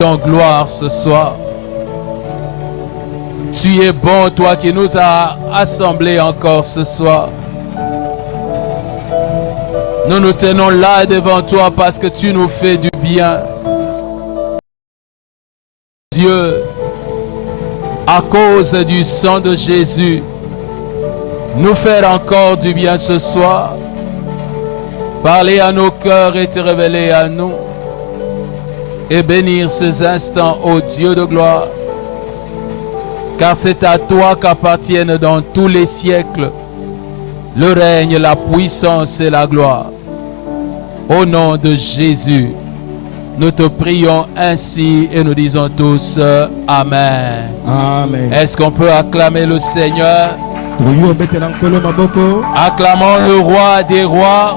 ton gloire ce soir. Tu es bon, toi qui nous as assemblés encore ce soir. Nous nous tenons là devant toi parce que tu nous fais du bien. Dieu, à cause du sang de Jésus, nous faire encore du bien ce soir. Parler à nos cœurs et te révéler à nous. Et bénir ces instants, ô Dieu de gloire. Car c'est à toi qu'appartiennent dans tous les siècles le règne, la puissance et la gloire. Au nom de Jésus, nous te prions ainsi et nous disons tous Amen. Amen. Est-ce qu'on peut acclamer le Seigneur? Acclamons le roi des rois.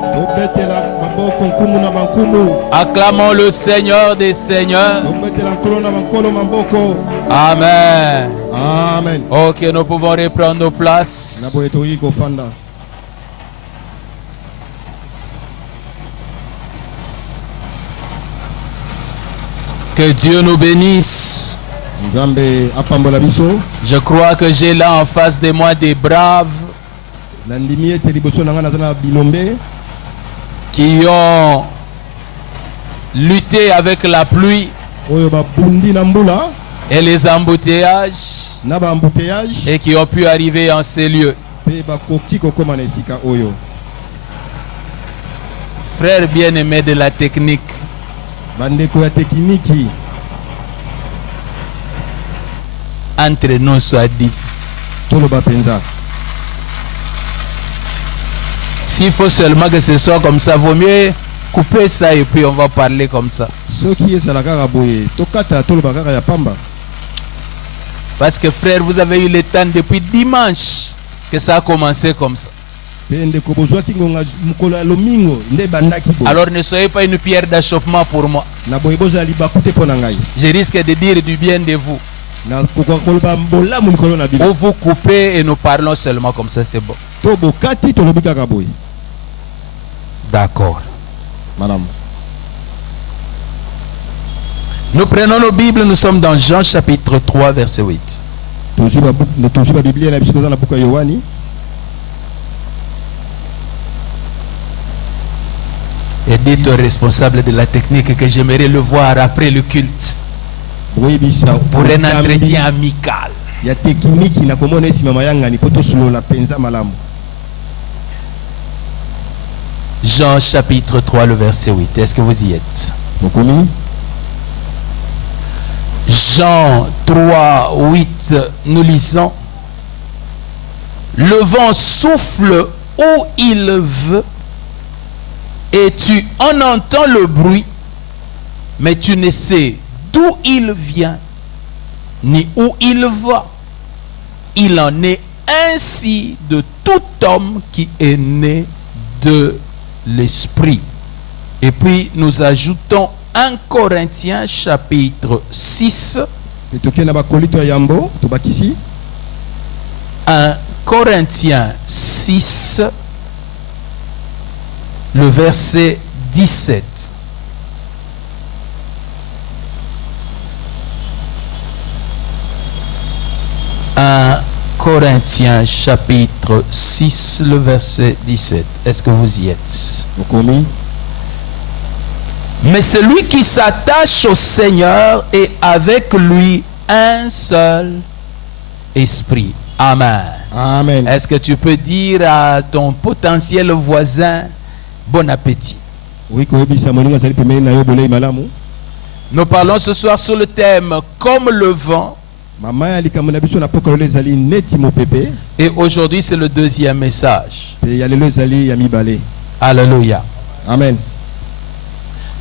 Acclamons le Seigneur des seigneurs. Amen. Amen. Ok, nous pouvons reprendre nos places. Que Dieu nous bénisse. Je crois que j'ai là en face de moi des braves qui ont lutté avec la pluie et les embouteillages et qui ont pu arriver en ces lieux. Frères bien-aimés de la technique, entre nous soit dit. S'il faut seulement que ce soit comme ça, vaut mieux couper ça et puis on va parler comme ça. Parce que frère, vous avez eu le temps depuis dimanche que ça a commencé comme ça. Alors ne soyez pas une pierre d'achoppement pour moi. Je risque de dire du bien de vous. Ou vous coupez et nous parlons seulement comme ça, c'est bon. D'accord. Madame. Nous prenons nos Bibles, nous sommes dans Jean chapitre 3, verset 8. Et dites au responsable de la technique que j'aimerais le voir après le culte. Pour un entretien amical. Jean chapitre 3, le verset 8. Est-ce que vous y êtes? Jean 3, 8, nous lisons. Le vent souffle où il veut et tu en entends le bruit, mais tu ne sais d'où il vient, ni où il va. Il en est ainsi de tout homme qui est né de l'esprit. Et puis nous ajoutons 1 Corinthiens chapitre 6. 1 Corinthiens 6, le verset 17. 1 Corinthiens chapitre 6, le verset 17. Est-ce que vous y êtes? Mais celui qui s'attache au Seigneur est avec lui un seul esprit. Amen. Amen. Est-ce que tu peux dire à ton potentiel voisin bon appétit? Oui. Nous parlons ce soir sur le thème comme le vent. Et aujourd'hui c'est le deuxième message. Alléluia. Amen.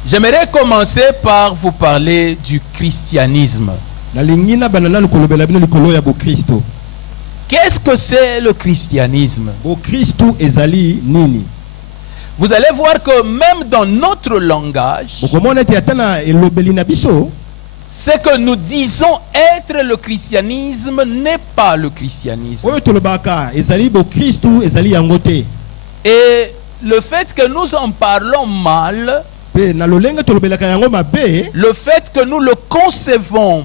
J'aimerais commencer par vous parler du christianisme. Qu'est-ce que c'est le christianisme? Vous allez voir que même dans notre langage, ce que nous disons être le christianisme n'est pas le christianisme. Et le fait que nous en parlons mal Pe na lolenge tolobelaka yango mabe. le fait que nous le concevons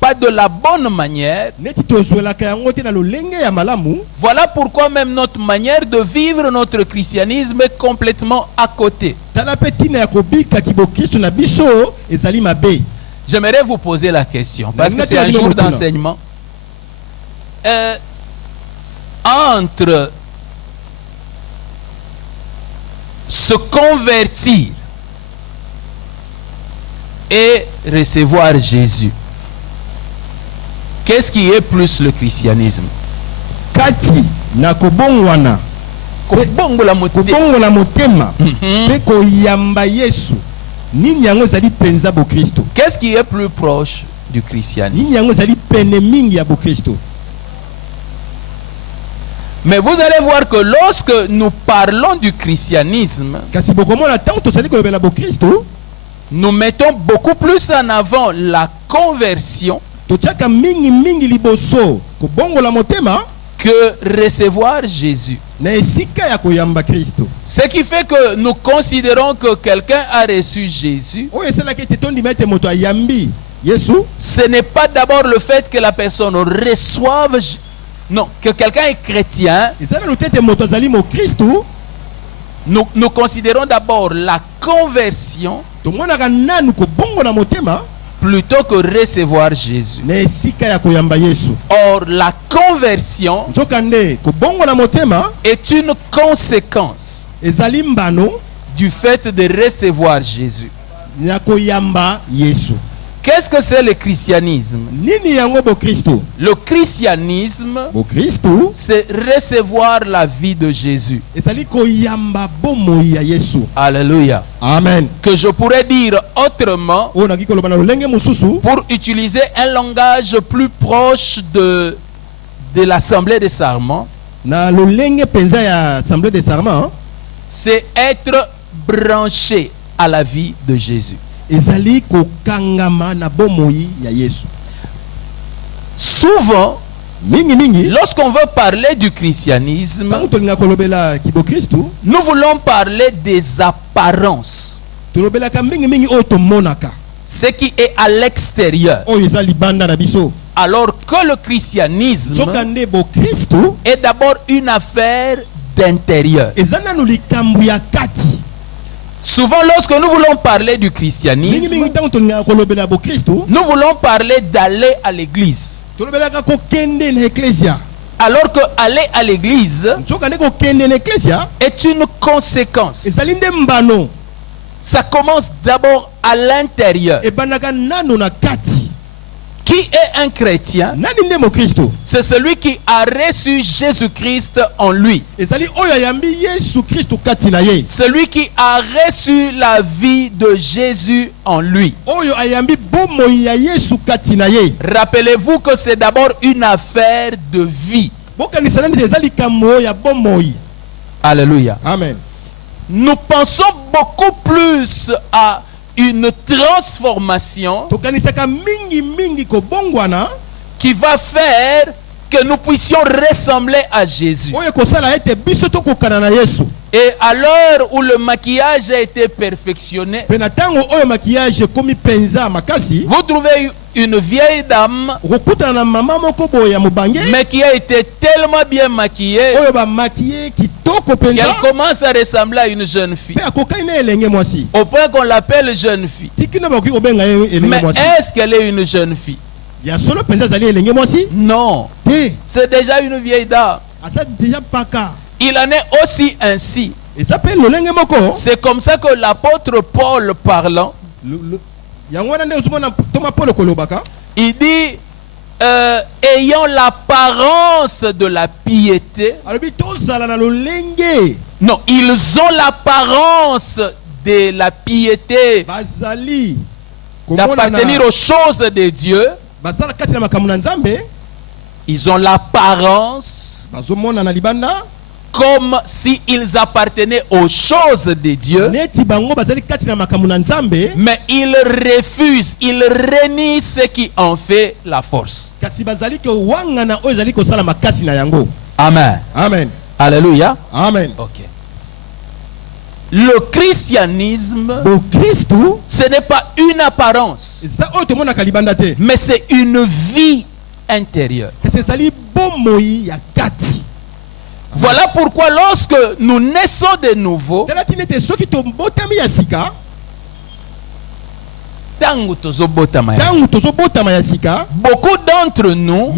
pas de la bonne manière, Neti tozwelaka yango te na lolenge ya malamu. voilà pourquoi même notre manière de vivre notre christianisme est complètement à côté. Tala pe tina ya kobika kibo Kristo na biso ezali mabe. J'aimerais vous poser la question, parce que c'est un jour d'enseignement. Entre se convertir et recevoir Jésus, qu'est-ce qui est plus le christianisme? Kati na kobongwana. Kobongola motema. Kobongola motema. Pe koyamba Yesu. Nini yango ezali penza bo Kristo. Qu'est-ce qui est plus proche du christianisme? Nini yango ezali pene mingi ya bo Kristo. Mais vous allez voir que lorsque nous parlons du christianisme, Kasi bokomona tango tozali kolobela bo Kristo, nous mettons beaucoup plus en avant la conversion totiaka mingi liboso kobongola motema que recevoir Jésus. na esika ya koyamba Kristo. Ce qui fait que nous considérons que quelqu'un a reçu Jésus. Oyo esalaki ete tondima ete moto ayambi Yesu. Ce n'est pas d'abord le fait que la personne reçoive, non, que quelqu'un est chrétien. Ezala lutete moto azali mo Kristo. Nous considérons d'abord la conversion Tomonaka nanu kobongola motema plutôt que recevoir Jésus. na esika ya koyamba Yesu. Or, la conversion Nzokande kobongola motema est une conséquence ezali mbano du fait de recevoir Jésus. ya koyamba Yesu. Qu'est-ce que c'est le christianisme? Nini yango bo Kristo? Le christianisme, Bo Kristo c'est recevoir la vie de Jésus. ezali koyamba bomoi ya Yesu. Alléluia. Amen. Que je pourrais dire autrement, Oyo naki koloba na lolenge mosusu pour utiliser un langage plus proche de l'Assemblée des Sarments, na lolenge penza ya Assemblée des Sarments, c'est être branché à la vie de Jésus. ezali kokangama na bomoi ya Yesu. Souvent, Mingi lorsqu'on veut parler du christianisme, tango tolinga kolobela kibo Kristo, nous voulons parler des apparences, tolobelaka mingi oyo tomonaka, ce qui est à l'extérieur. oyo eza libanda na biso. Alors que le christianisme Sokande bo Kristo est d'abord une affaire d'intérieur. eza nanu likambo ya kati. Souvent, lorsque nous voulons parler du christianisme, Mingi tango tolinga kolobela bo Kristo, nous voulons parler d'aller à l'église. tolobelaka kokende na eklesia. Alors que aller à l'église Sokande kokende na eklesia est une conséquence. ezali nde mbano. Ça commence d'abord à l'intérieur. Ebandaka nanu na kati. Qui est un chrétien? Nani nde mo Kristo? C'est celui qui a reçu Jésus-Christ en lui. Ezali oyo ayambi Yesu Kristo kati na ye. Celui qui a reçu la vie de Jésus en lui. Oyo ayambi bomoi ya Yesu kati na ye. Rappelez-vous que c'est d'abord une affaire de vie. Bokanisa nani ezali likambo ya bomoi. Alléluia. Amen. Nous pensons beaucoup plus à une transformation Tokanisaka mingi kobongwana qui va faire que nous puissions ressembler à Jésus. oyo kosala ete biso tokokana na Yesu. Et à l'heure où le maquillage a été perfectionné, Pe na tango oyo maquillage komi penza makasi, vous trouvez une vieille dame, okokutana na mama moko boya mobange mais qui a été tellement bien maquillée oyo ba maquiller kitoko penza qu'elle commence à ressembler à une jeune fille. pe akokani na elenge mwasi. Au point qu'on l'appelle jeune fille. Tikina ba koki kobenga ye elenge Mais mwasi. est-ce qu'elle est une jeune fille? Ya solo penza zali elenge mwasi? Non. Te, C'est déjà une vieille dame. asa déjà paka. Il en est aussi ainsi. Et ça s'appelle lolenge moko. C'est comme ça que l'apôtre Paul parlant, Yango wana nde osomona Thomas Paul kolobaka. il dit ayant l'apparence de la piété. Alobi tozala na lolenge. Non, ils ont l'apparence de la piété, Bazali d'appartenir aux choses de Dieu. bazala kati na makambo na Nzambe. Ils ont l'apparence Bazomona na libanda. comme s'ils appartenaient aux choses de Dieu. Neti bango bazali kati na makambo na Nzambe. Mais ils refusent, ils renient ce qui en fait la force. Kasi bazali ke wangana oyo zali kosala makasi na yango. Amen. Amen. Alléluia. Amen. Ok. le christianisme, ce n'est pas une apparence, mais c'est une vie intérieure. Voilà pourquoi lorsque nous naissons de nouveau, beaucoup d'entre nous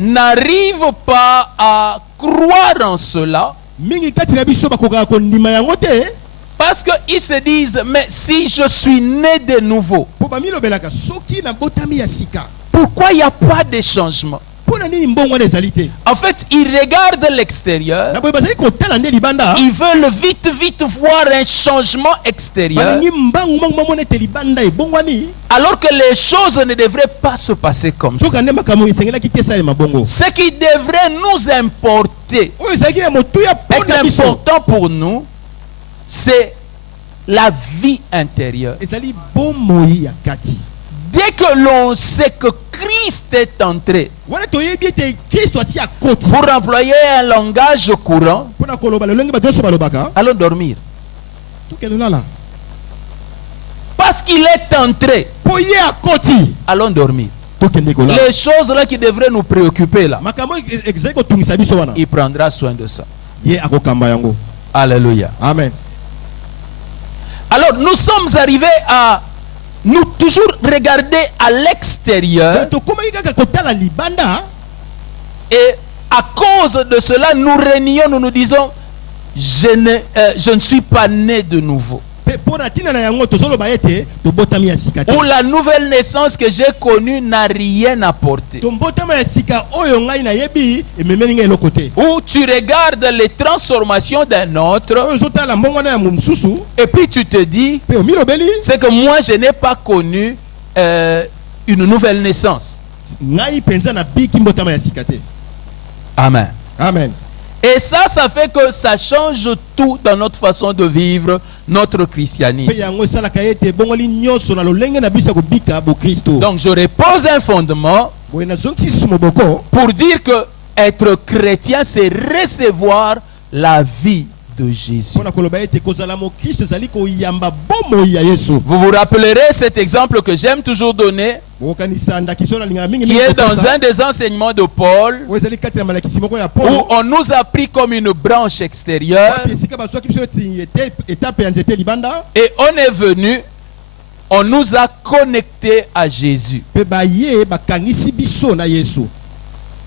n'arrivent pas à croire en cela parce qu'ils se disent, mais si je suis né de nouveau, pourquoi il n'y a pas de changement? En fait, ils regardent l'extérieur, ils veulent vite voir un changement extérieur, alors que les choses ne devraient pas se passer comme ça. Ce qui devrait nous importer, être important pour nous, c'est la vie intérieure. Dès que l'on sait que Christ est entré, pour employer un langage courant, allons dormir. Parce qu'il est entré, allons dormir. Les choses là qui devraient nous préoccuper là, il prendra soin de ça. Alléluia. Amen. Alors nous sommes arrivés à nous toujours regarder à l'extérieur, et à cause de cela nous régnons, nous nous disons, je ne suis pas né de nouveau. Ou la nouvelle naissance que j'ai connue n'a rien apporté. Ou tu regardes les transformations d'un autre et puis tu te dis, c'est que moi je n'ai pas connu une nouvelle naissance. Amen. Amen. Et ça fait que ça change tout dans notre façon de vivre notre christianisme. Donc je repose un fondement pour dire que être chrétien, c'est recevoir la vie de Jésus. Vous vous rappellerez cet exemple que j'aime toujours donner, qui est dans un des enseignements de Paul, où on nous a pris comme une branche extérieure et on est venu, on nous a connectés à Jésus.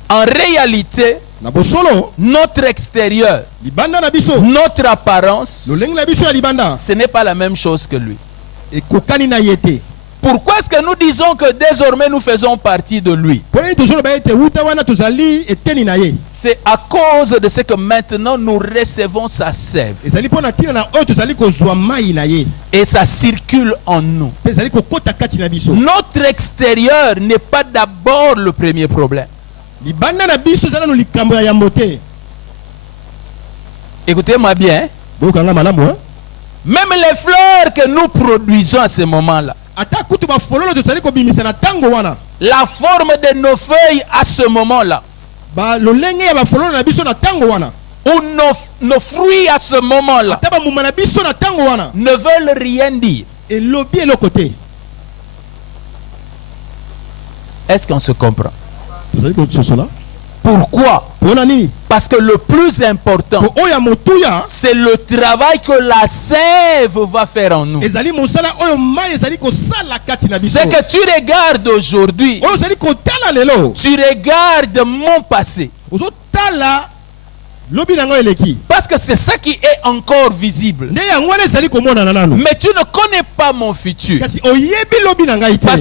En réalité, notre extérieur, notre apparence, ce n'est pas la même chose que lui. Pourquoi est-ce que nous disons que désormais nous faisons partie de lui? C'est à cause de ce que maintenant nous recevons sa sève. Et ça circule en nous. Notre extérieur n'est pas d'abord le premier problème. Écoutez-moi bien. Même les fleurs que nous produisons à ce moment-là, la forme de nos feuilles à ce moment-là, ou nos fruits à ce moment-là, ne veulent rien dire. Est-ce qu'on se comprend? Pourquoi? Parce que le plus important, c'est le travail que la sève va faire en nous. Ce que tu regardes aujourd'hui, tu regardes mon passé. Parce que c'est ça qui est encore visible. Mais tu ne connais pas mon futur. Parce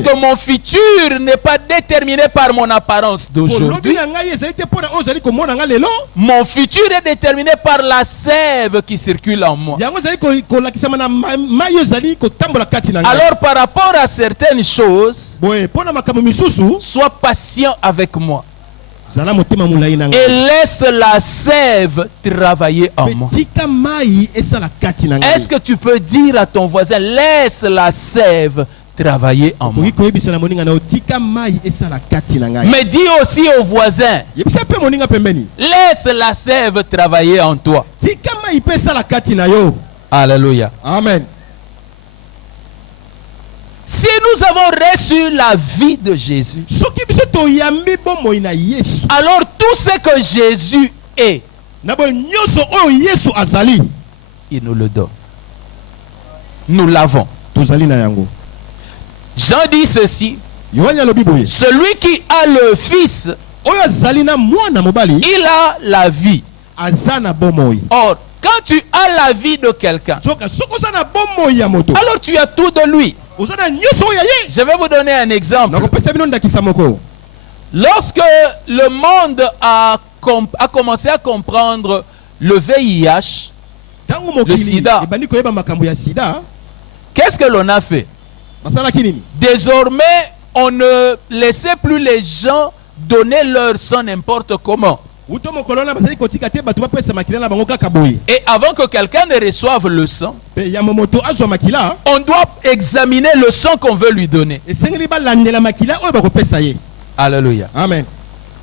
que mon futur n'est pas déterminé par mon apparence d'aujourd'hui. Mon futur est déterminé par la sève qui circule en moi. Alors par rapport à certaines choses, sois patient avec moi. Et laisse la sève travailler en moi. Est-ce que tu peux dire à ton voisin, laisse la sève travailler en moi? Mais dis aussi au voisin, laisse la sève travailler en toi. Alléluia. Amen. Si nous avons reçu la vie de Jésus, Soki biso toyambi bomoi na Yesu. alors tout ce que Jésus est, Na bo nyonso oyo Yesu azali. il nous le donne. Nous l'avons. Tozali na yango. Jean dit ceci, Yohani alobi boye. celui qui a le Fils, Oyo azali na mwana mobali il a la vie. aza na bomoi. Or, quand tu as la vie de quelqu'un, Soka soko za na bomoi ya moto. alors tu as tout de lui. Oza na nyonso oyo ya ye. Je vais vous donner un exemple. Nakopesa bino ndakisa moko. Lorsque le monde a commencé à comprendre le VIH, Tango mokili sida. ebandi koyeba makambo ya sida. qu'est-ce que l'on a fait? Basalaki nini? Désormais, on ne laissait plus les gens donner leur sang n'importe comment. Uto mokolo na basali kotika te bato bapesa makila na bango kaka boye. Et avant que quelqu'un ne reçoive le sang, Pe ya moto azwa makila. on doit examiner le sang qu'on veut lui donner. Esengeli balandela makila oyo bakopesa ye. Alléluia. Amen.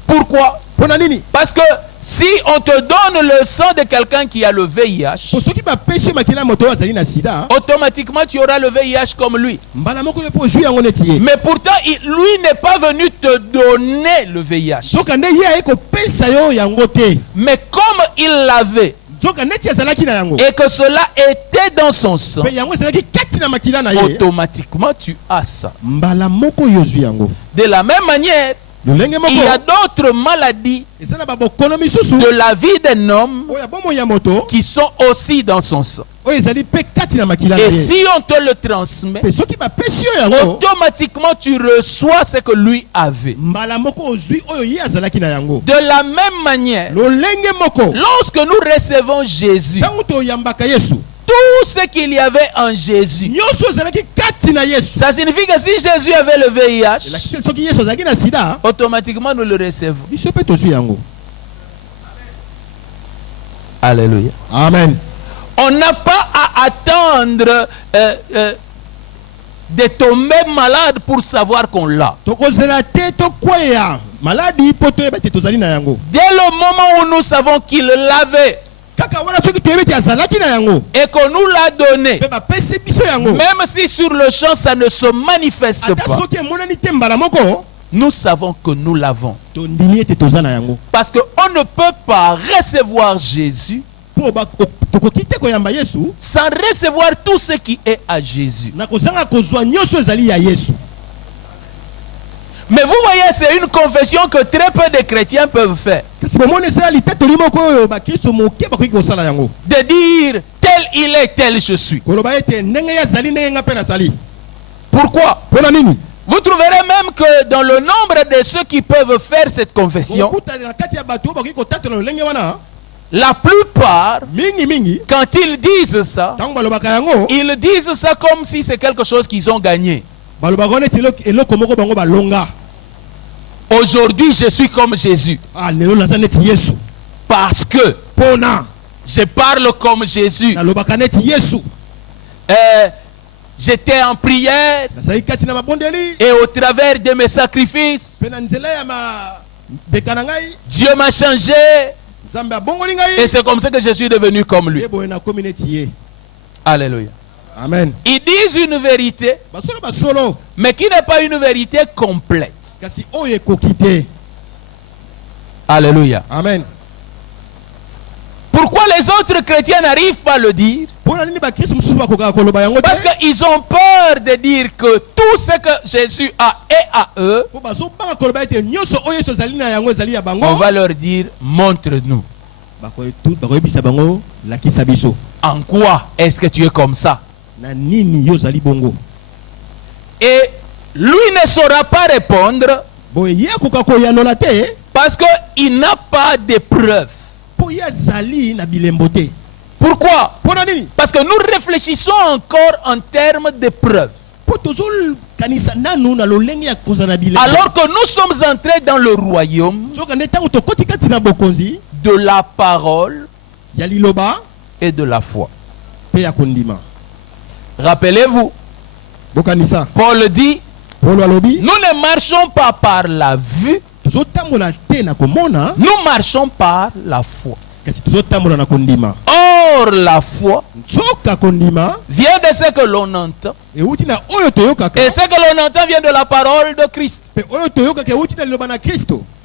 Pourquoi? Pona nini? Parce que si on te donne le sang de quelqu'un qui a le VIH, Po soki bapesi makila moto azali na sida. automatiquement tu auras le VIH comme lui. Mbala moko yo po zwi yango neti ye. Mais pourtant, lui n'est pas venu te donner le VIH. Soka nde ye aye kopesa yo yango te. Mais comme il l'avait Soka neti azalaki na yango. et que cela était dans son sang, Pe yango ezalaki kati na makila na ye. automatiquement tu as ça. Mbala moko yo zwi yango. De la même manière, Lolenge moko. il y a d'autres maladies Ezana ba bokono misusu. de la vie d'un homme Oya bomoi ya moto. qui sont aussi dans son sang. Oyo ezali pe kati na makila na Et ye. si on te le transmet, Pe soki bapesi yo yango. automatiquement tu reçois ce que lui avait. Mbala moko ozwi oyo ye azalaki na yango. De la même manière, Lolenge moko. lorsque nous recevons Jésus, Tango toyambaka Yesu. tout ce qu'il y avait en Jésus, Nyonso ezalaki kati na Yesu. ça signifie que si Jésus avait le VIH, Elakisi soki Yesu azalaki na sida. automatiquement nous le recevons. Biso pe tozwi yango. Alléluia. Amen. On n'a pas à attendre de tomber malade pour savoir qu'on l'a. Tokozela te tokweya. Maladi po toyeba te tozali na yango. Dès le moment où nous savons qu'il l'avait Kaka wana soki toyebi te azalaki na yango. et qu'on nous l'a donné, Pe bapesi biso yango. même si sur le champ ça ne se manifeste Ata pas, soki emonani te mbala moko. nous savons que nous l'avons. Tondimi ete toza na yango. Parce qu'on ne peut pas recevoir Jésus Po tokoki te koyamba Yesu. sans recevoir tout ce qui est à Jésus. Na kozanga kozwa nyonso ezali ya Yesu. Mais vous voyez, c'est une confession que très peu de chrétiens peuvent faire. Kasi bomoni eza litatoli moko oyo bakristo moke bakoki kosala yango. De dire, tel il est, tel je suis. Koloba ete ndenge ye azali ndenge nga mpe nazali. Pourquoi? Pona nini? Vous trouverez même que dans le nombre de ceux qui peuvent faire cette confession, Kokuta na kati ya bato bakoki kotatola lolenge wana. la plupart, Mingi. quand ils disent ça, Tango balobaka yango. ils disent ça comme si c'est quelque chose qu'ils ont gagné. Balobaka wana ete eloko moko bango balonga. Aujourd'hui, je suis comme Jésus. Ah lelo naza neti Yesu. Parce que Pona. je parle comme Jésus. Nalobaka neti Yesu. J'étais en prière Nazali kati na mabondeli. et au travers de mes sacrifices, Pe na nzela ya mabeka na ngai. Dieu m'a changé. Nzambe abongoli Et ngai. c'est comme ça que je suis devenu comme lui. Eboye na komi neti ye. Alléluia. Amen. Ils disent une vérité, Basolo basolo. mais qui n'est pas une vérité complète. Kasi oyo ekoki te. Alléluia. Amen. Pourquoi les autres chrétiens n'arrivent pas à le dire? Pona nini bakristo mosusu bakokaka koloba yango te? Parce qu'ils ont peur de dire que tout ce que Jésus a est à eux. Po bazobanga koloba ete nyonso oyo Yesu azali na yango ezali ya bango. On va leur dire, montre-nous. Bakoyebisa bango lakisa biso. En quoi est-ce que tu es comme ça? Na nini yo ozali bongo? Et lui ne saura pas répondre Boye ye akoka koyanola te. parce qu'il n'a pas de preuves. Po ye azali na bilembo te. Pourquoi? Pona nini? Parce que nous réfléchissons encore en termes de preuves. Po tozokanisa nanu na lolenge ya kozala bilembo. Alors que nous sommes entrés dans le royaume soka nde ntango tokoti kati na bokonzi de la parole ya liloba et de la foi. pe ya kondima. Rappelez-vous, Bokanisa. Paul dit, Polo alobi. nous ne marchons pas par la vue, Tozotambola te na komona. nous marchons par la foi. Or, la foi vient de ce que l'on entend. Et ce que l'on entend vient de la parole de Christ.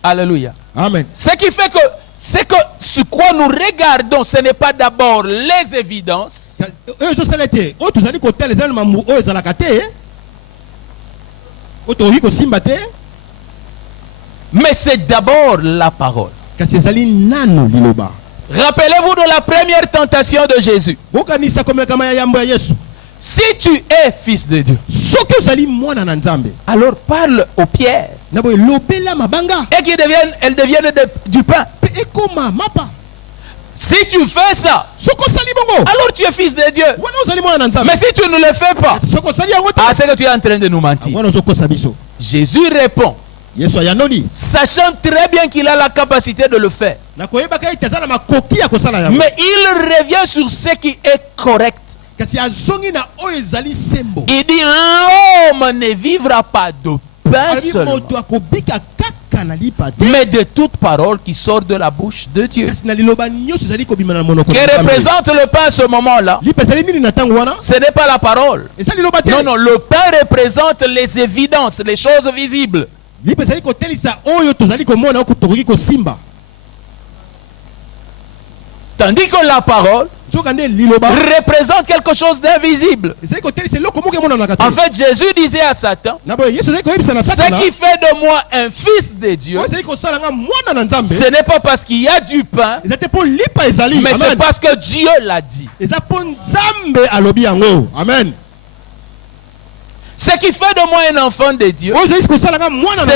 Alléluia. Amen. Ce qui fait que ce quoi nous regardons, ce n'est pas d'abord les évidences, mais c'est d'abord la parole. Rappelez-vous de la première tentation de Jésus. Si tu es fils de Dieu, alors parle aux pierres et qu'elles deviennent du pain. Si tu fais ça, alors tu es fils de Dieu. Mais si tu ne le fais pas, c'est que tu es en train de nous mentir. Jésus répond, sachant très bien qu'il a la capacité de le faire. Mais il revient sur ce qui est correct. Il dit, l'homme ne vivra pas de pain seulement, mais de toute parole qui sort de la bouche de Dieu. Que représente le pain à ce moment-là? Ce n'est pas la parole. Non, non, le pain représente les évidences, les choses visibles. Tandis que la parole représente quelque chose d'invisible. En fait, Jésus disait à Satan, ce qui fait de moi un fils de Dieu, ce n'est pas parce qu'il y a du pain, mais c'est parce que Dieu l'a dit. Amen. Ce qui fait de moi un enfant de Dieu, ce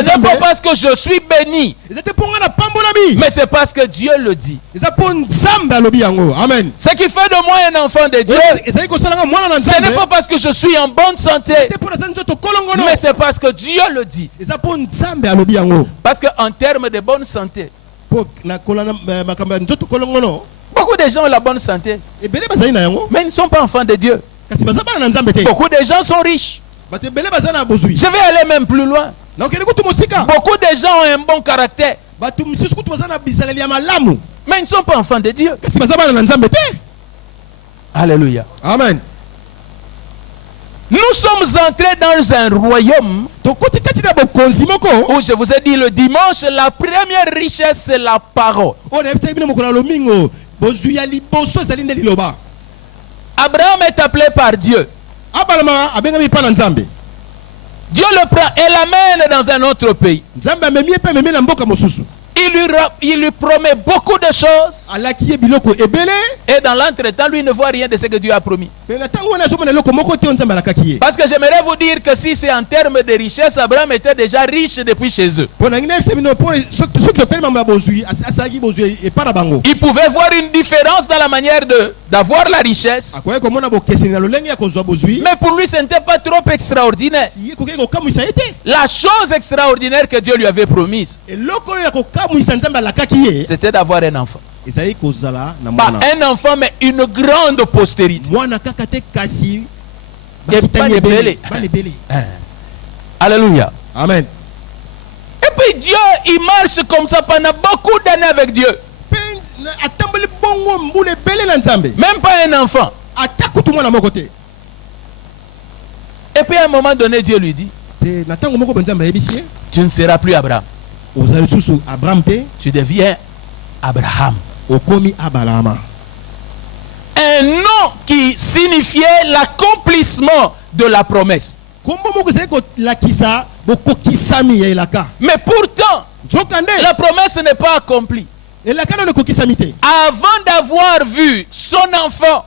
n'est pas parce que je suis béni, mais c'est parce que Dieu le dit. Amen. Ce qui fait de moi un enfant de Dieu, ce n'est pas parce que je suis en bonne santé, mais c'est parce que Dieu le dit. Parce qu'en termes de bonne santé, beaucoup de gens ont la bonne santé, mais ils ne sont pas enfants de Dieu. Beaucoup de gens sont riches. Je vais aller même plus loin. Beaucoup de gens ont un bon caractère, mais ils ne sont pas enfants de Dieu. Alléluia. Amen. Nous sommes entrés dans un royaume où, je vous ai dit le dimanche, la première richesse, c'est la parole. Abraham est appelé par Dieu. Dieu le prend et l'amène dans un autre pays. Il lui promet beaucoup de choses. Et dans l'entretemps, lui ne voit rien de ce que Dieu a promis. Parce que j'aimerais vous dire que si c'est en termes de richesse, Abraham était déjà riche depuis chez eux. Il pouvait voir une différence dans la manière d'avoir la richesse. Mais pour lui, ce n'était pas trop extraordinaire. La chose extraordinaire que Dieu lui avait promise, c'était d'avoir un enfant. Pas un enfant, mais une grande postérité. Alléluia. Amen. Et puis Dieu, il marche comme ça pendant beaucoup d'années avec Dieu. Même pas un enfant. Et puis à un moment donné, Dieu lui dit, tu ne seras plus Abraham. Tu deviens Abraham. Un nom qui signifiait l'accomplissement de la promesse. Mais pourtant, la promesse n'est pas accomplie. Avant d'avoir vu son enfant,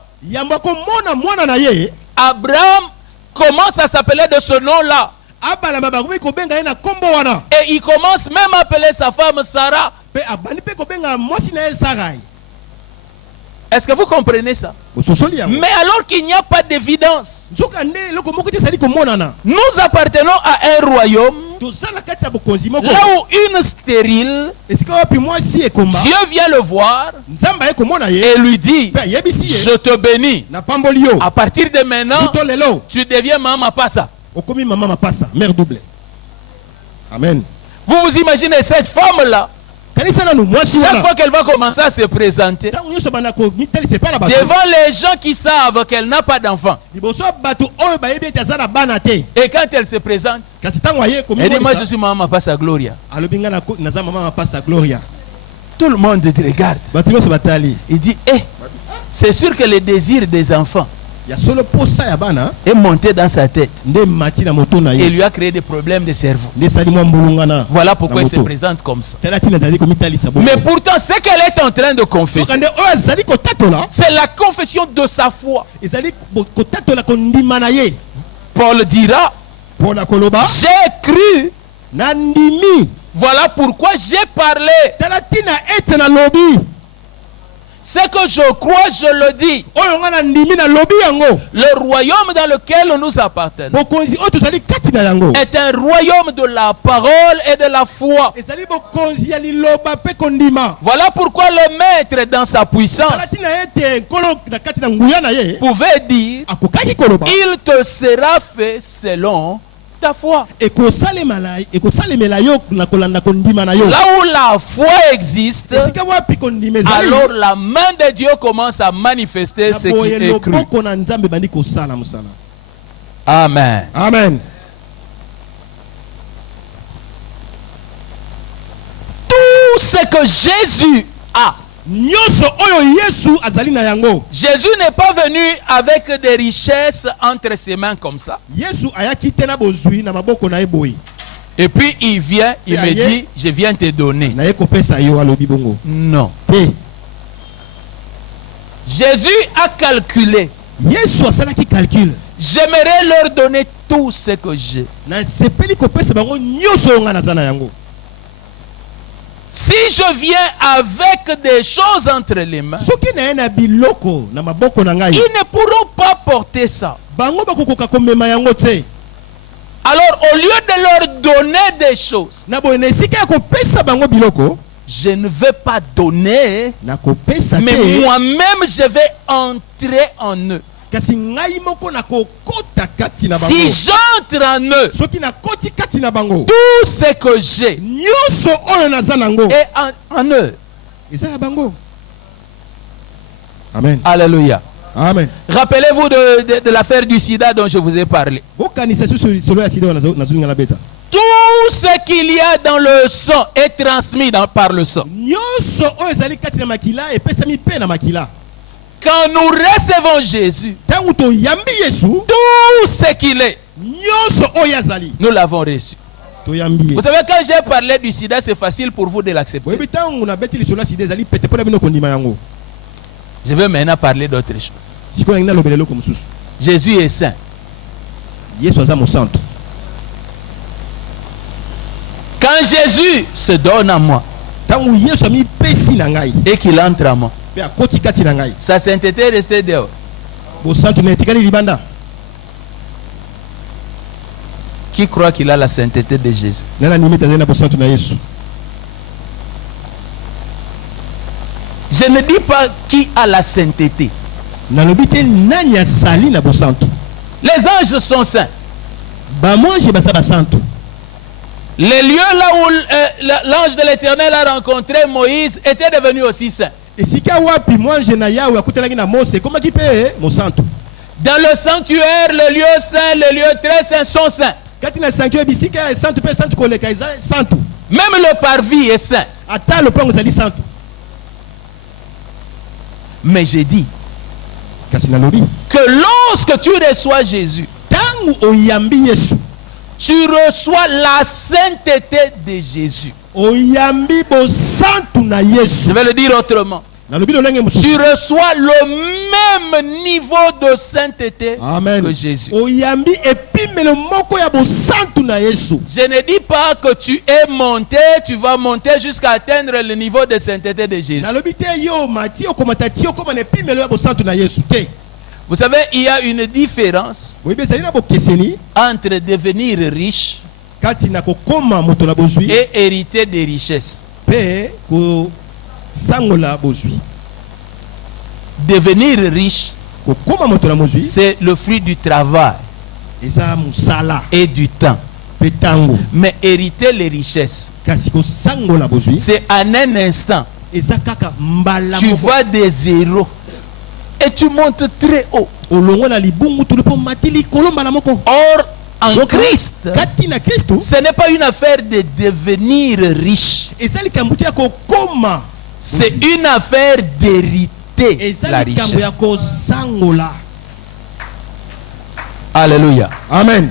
Abraham commence à s'appeler de ce nom-là. Et il commence même à appeler sa femme Sarah. Est-ce que vous comprenez ça? Mais alors qu'il n'y a pas d'évidence, nous appartenons à un royaume là où une stérile, Dieu vient le voir et lui dit, je te bénis. À partir de maintenant, tu deviens Mama Passa. Mère double. Amen. Vous vous imaginez cette femme-là Chaque fois qu'elle va commencer à se présenter devant les gens qui savent qu'elle n'a pas d'enfant, et quand elle se présente, elle dit, moi je suis maman Passa Gloria. Tout le monde te regarde. Il dit, c'est sûr que le désir des enfants est monté dans sa tête et lui a créé des problèmes de cerveau. Voilà pourquoi il se présente comme ça. Mais pourtant, ce qu'elle est en train de confesser, c'est la confession de sa foi. Paul dira, j'ai cru, voilà pourquoi j'ai parlé. Ce que je crois, je le dis. Le royaume dans lequel nous appartenons est un royaume de la parole et de la foi. Voilà pourquoi le maître, dans sa puissance, pouvait dire, il te sera fait selon ta foi. Là où la foi existe, alors la main de Dieu commence à manifester ce qui est cru. Amen. Amen. Tout ce que Jésus a, Jésus n'est pas venu avec des richesses entre ses mains comme ça. Et puis il vient, il me dit, je viens te donner. Non. Jésus a calculé. J'aimerais leur donner tout ce que j'ai. Si je viens avec des choses entre les mains, ils ne pourront pas porter ça. Alors au lieu de leur donner des choses, je ne vais pas donner, mais moi-même je vais entrer en eux. Si j'entre en eux, tout ce que j'ai est en eux. Amen. Alléluia. Amen. Rappelez-vous de l'affaire du sida dont je vous ai parlé. Tout ce qu'il y a dans le sang est transmis par le sang. Quand nous recevons Jésus, tout ce qu'il est, nous l'avons reçu. Vous savez, quand j'ai parlé du sida, c'est facile pour vous de l'accepter. Je vais maintenant parler d'autre chose. Jésus est saint. Quand Jésus se donne à moi et qu'il entre en moi, sa sainteté est restée dehors. Qui croit qu'il a la sainteté de Jésus? Je ne dis pas qui a la sainteté. Les anges sont saints. Les lieux là où l'ange de l'Éternel a rencontré Moïse étaient devenus aussi saints. Dans le sanctuaire, le lieu saint, le lieu très saint sont saints. Même le parvis est saint. Mais j'ai dit que lorsque tu reçois Jésus, tu reçois la sainteté de Jésus. Je vais le dire autrement. Tu reçois le même niveau de sainteté que Jésus. Je ne dis pas que tu es monté, tu vas monter jusqu'à atteindre le niveau de sainteté de Jésus. Vous savez, il y a une différence entre devenir riche et hériter des richesses. Devenir riche, c'est le fruit du travail et du temps. Mais hériter les richesses, kasi kosangola bozwi c'est en un instant. eza kaka mbala Tu moko vois des zéros et tu montes très haut. olongola libungu tuli po mati likolo mbala moko. Or, en Donc, Christ, kati na Kristo ce n'est pas une affaire de devenir riche. eza likambo te ya kokoma, C'est une affaire d'hériter eza la likambo ya richesse. kosangola. Alléluia. Amen.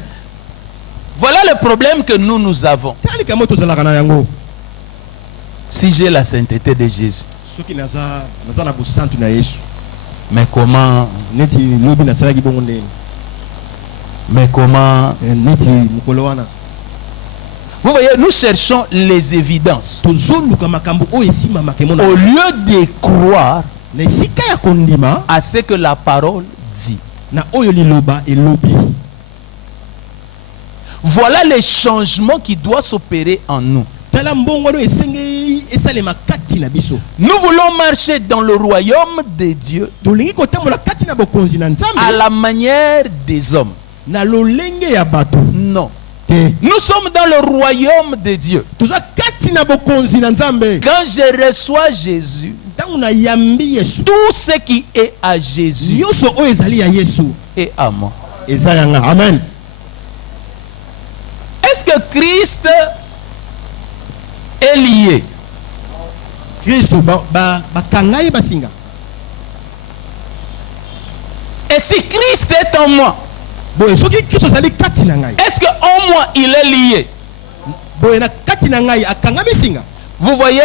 Voilà le problème que nous avons. Tala likambo tozalaka na yango. Si j'ai la sainteté de Jésus, Soki naza na bosantu na Yesu mais comment, neti lobi nasalaki bongo ndeni neti mokolo wana vous voyez, nous cherchons les évidences. tozoluka makambo oyo esimamaka emona Au lieu de croire na esika ya kondima à ce que la parole dit. na oyo liloba elobi. Voilà les changements qui doivent s'opérer en nous. Tala mbongo oyo esengeli esalema kati na biso. Nous voulons marcher dans le royaume de Dieu Tolingi kotambola kati na bokonzi na à Nzambe la manière des hommes. na lolenge ya bato Non. te. Nous sommes dans le royaume de Dieu. Toza kati na bokonzi na Nzambe. Quand je reçois Jésus, Ntango na yambi Yesu tout ce qui est à Jésus nyonso oyo ezali ya Yesu est à moi. eza yanga. Amen. Est-ce que Christ est lié? Kristo bakanga ye basinga. Et si Christ est en moi, Boye soki Kristo azali kati na ngai, est-ce qu'en moi il est lié? boye na kati na ngai akanga bisinga. Vous voyez,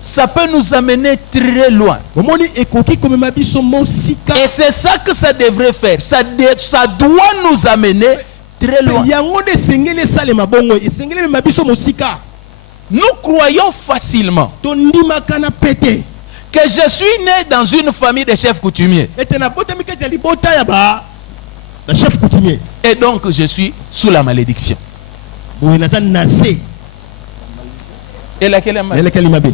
ça peut nous amener très loin. Omoni ekoki komema biso mosika. Et c'est ça que ça devrait faire. Ça doit nous amener très loin. Yango de sengeli esalema bongo esengeli mema biso mosika. Nous croyons facilement Tondimaka na pete que je suis né dans une famille de chefs coutumiers. ete na botami kati ya libota ya ba chef coutumier. Et donc je suis sous la malédiction. Boye naza nase Et laquelle est ma... elekeli mabe.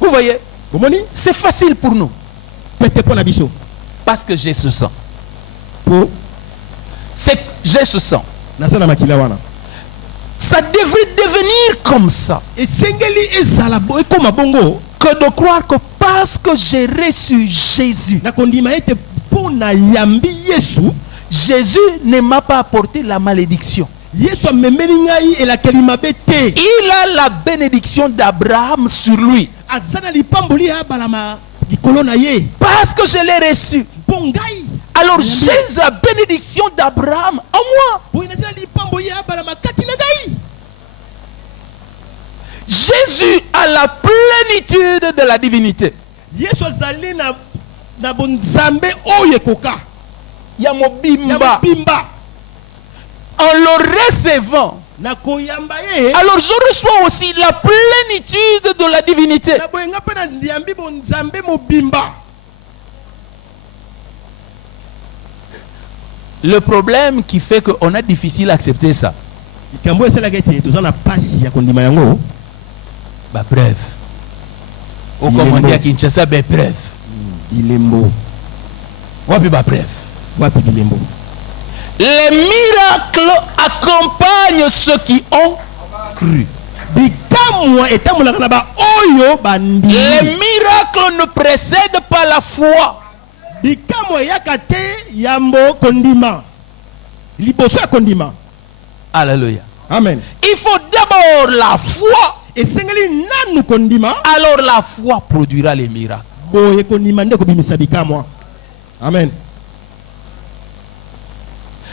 Vous voyez, Omoni c'est facile pour nous. pete pona biso Parce que j'ai ce sang. po J'ai ce sang. naza na makila wana. Ça devrait devenir comme ça. Esengeli ezala bo ekoma bongo Que de croire que parce que j'ai reçu Jésus, na kondima ete pona yambi Yesu, Jésus ne m'a pas apporté la malédiction. Yesu amemeli ngai elakeli mabe te. Il a la bénédiction d'Abraham sur lui. Azana lipamboli ya balama likolo na ye. Parce que je l'ai reçu. Po ngai Alors j'ai la bénédiction d'Abraham en moi. boye nazala lipamboli ya balama kati na ngai. Jésus a la plénitude de la divinité. Yesu azali na bonzambe oyo ekoka Ya ya mobimba. mobimba. En le recevant, Na koyamba ye alors je reçois aussi la plénitude de la divinité. na boyenga mpe na yambi bonzambe mobimba. Le problème qui fait qu'on a difficile à accepter ça, likambo esalaka ete toza na pasi ya kondima yango. bah bref. Ou comme on dit à Kinshasa, bah bref. Bilembo Ouais, bah bref. wapi bilembo. Les miracles accompagnent ceux qui ont cru. Bikamwa etambolaka na ba oyo Les bandimi. miracles ne précèdent pas la foi. Bikamwa eyaka te yambo kondima liboso ya kondima. Alléluia. Amen. Il faut d'abord la foi. Esengeli nanu kondima Alors la foi produira les miracles. boye kondima nde kobimisa bikamwa. Amen.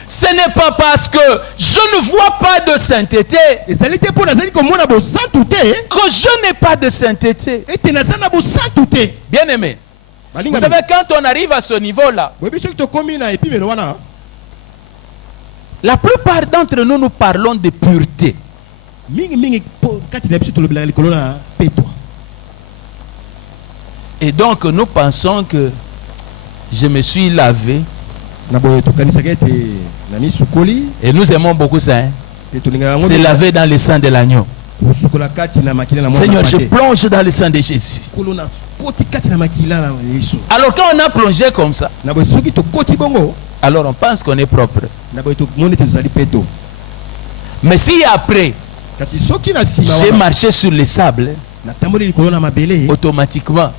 Ce n'est pas parce que je ne vois pas de sainteté ezali te mpo nazali komona bosantu te que je n'ai pas de sainteté. ete naza na bosantu te. Bien aimé, vous Balinga savez, quand on arrive à ce niveau-là, boyebi soki tokomi na epimelo wana la plupart d'entre nous, nous parlons de pureté. mingi po kati na biso tolobelaka likolo na petwa. Et donc nous pensons que je me suis lavé. Na boye tokanisaka ete nani sukoli Et nous aimons beaucoup ça. Hein? te tolingaka yango C'est lavé dans le sang de l'agneau. kosukola kati na makila na mwana Seigneur, je pate. plonge dans le sang de Jésus. Kolo na koti kati na makila na Yesu. Alors quand on a plongé comme ça, Na boye soki tokoti bongo alors on pense qu'on est propre. na boye tomoni te tozali peto. Mais si après, kasi soki na sima j'ai marché sur les sables, na tamboli likolo na mabele automatiquement,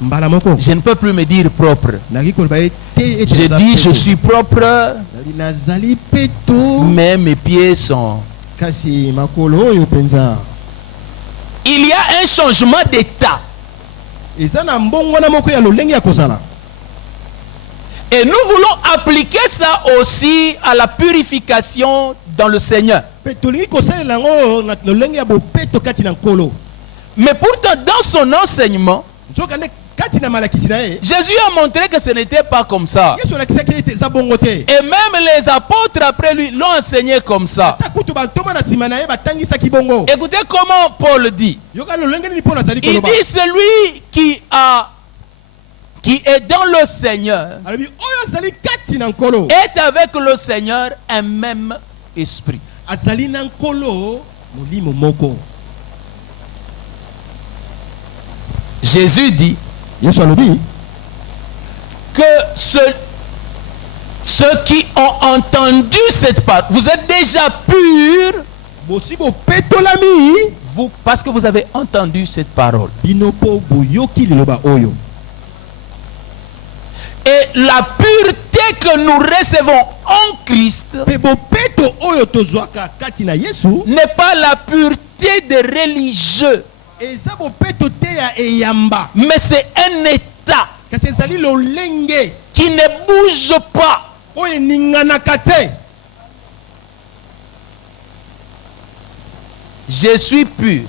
mbala moko je ne peux plus me dire propre. naki koloba ete Je dis, je suis propre, nazali peto mais mes pieds sont... kasi makolo oyo penza Il y a un changement d'état. eza na mbongo wana moko ya lolenge ya kozala. Et nous voulons appliquer ça aussi à la purification dans le Seigneur. pe tolingi kosalela yango na lolenge ya bopeto kati na nkolo. Mais pourtant, dans son enseignement, nzokande kati na malakisi na ye Jésus a montré que ce n'était pas comme ça. yesu alakisaki ete eza bongo te. Et même les apôtres après lui l'ont enseigné comme ça. ata kutu bantoma na nsima na ye batangisaki bongo. Écoutez comment Paul dit. yoka lolenge nini mpo nazali Il koloba. dit celui qui est dans le Seigneur alobi oyo azali kati na nkolo est avec le Seigneur un même esprit. azali na nkolo molimo moko. Jésus dit yesu alobi que ceux qui ont entendu cette parole, vous êtes déjà purs, bosi bopetolami vous, parce que vous avez entendu cette parole. bino mpo boyoki liloba oyo. Et la pureté que nous recevons en Christ mpe bopeto oyo tozwaka kati na yesu n'est pas la pureté des religieux, eza bopeto te ya eyamba mais c'est un état kasi ezali lolenge qui ne bouge pas. oyo eninganaka te. Je suis pur.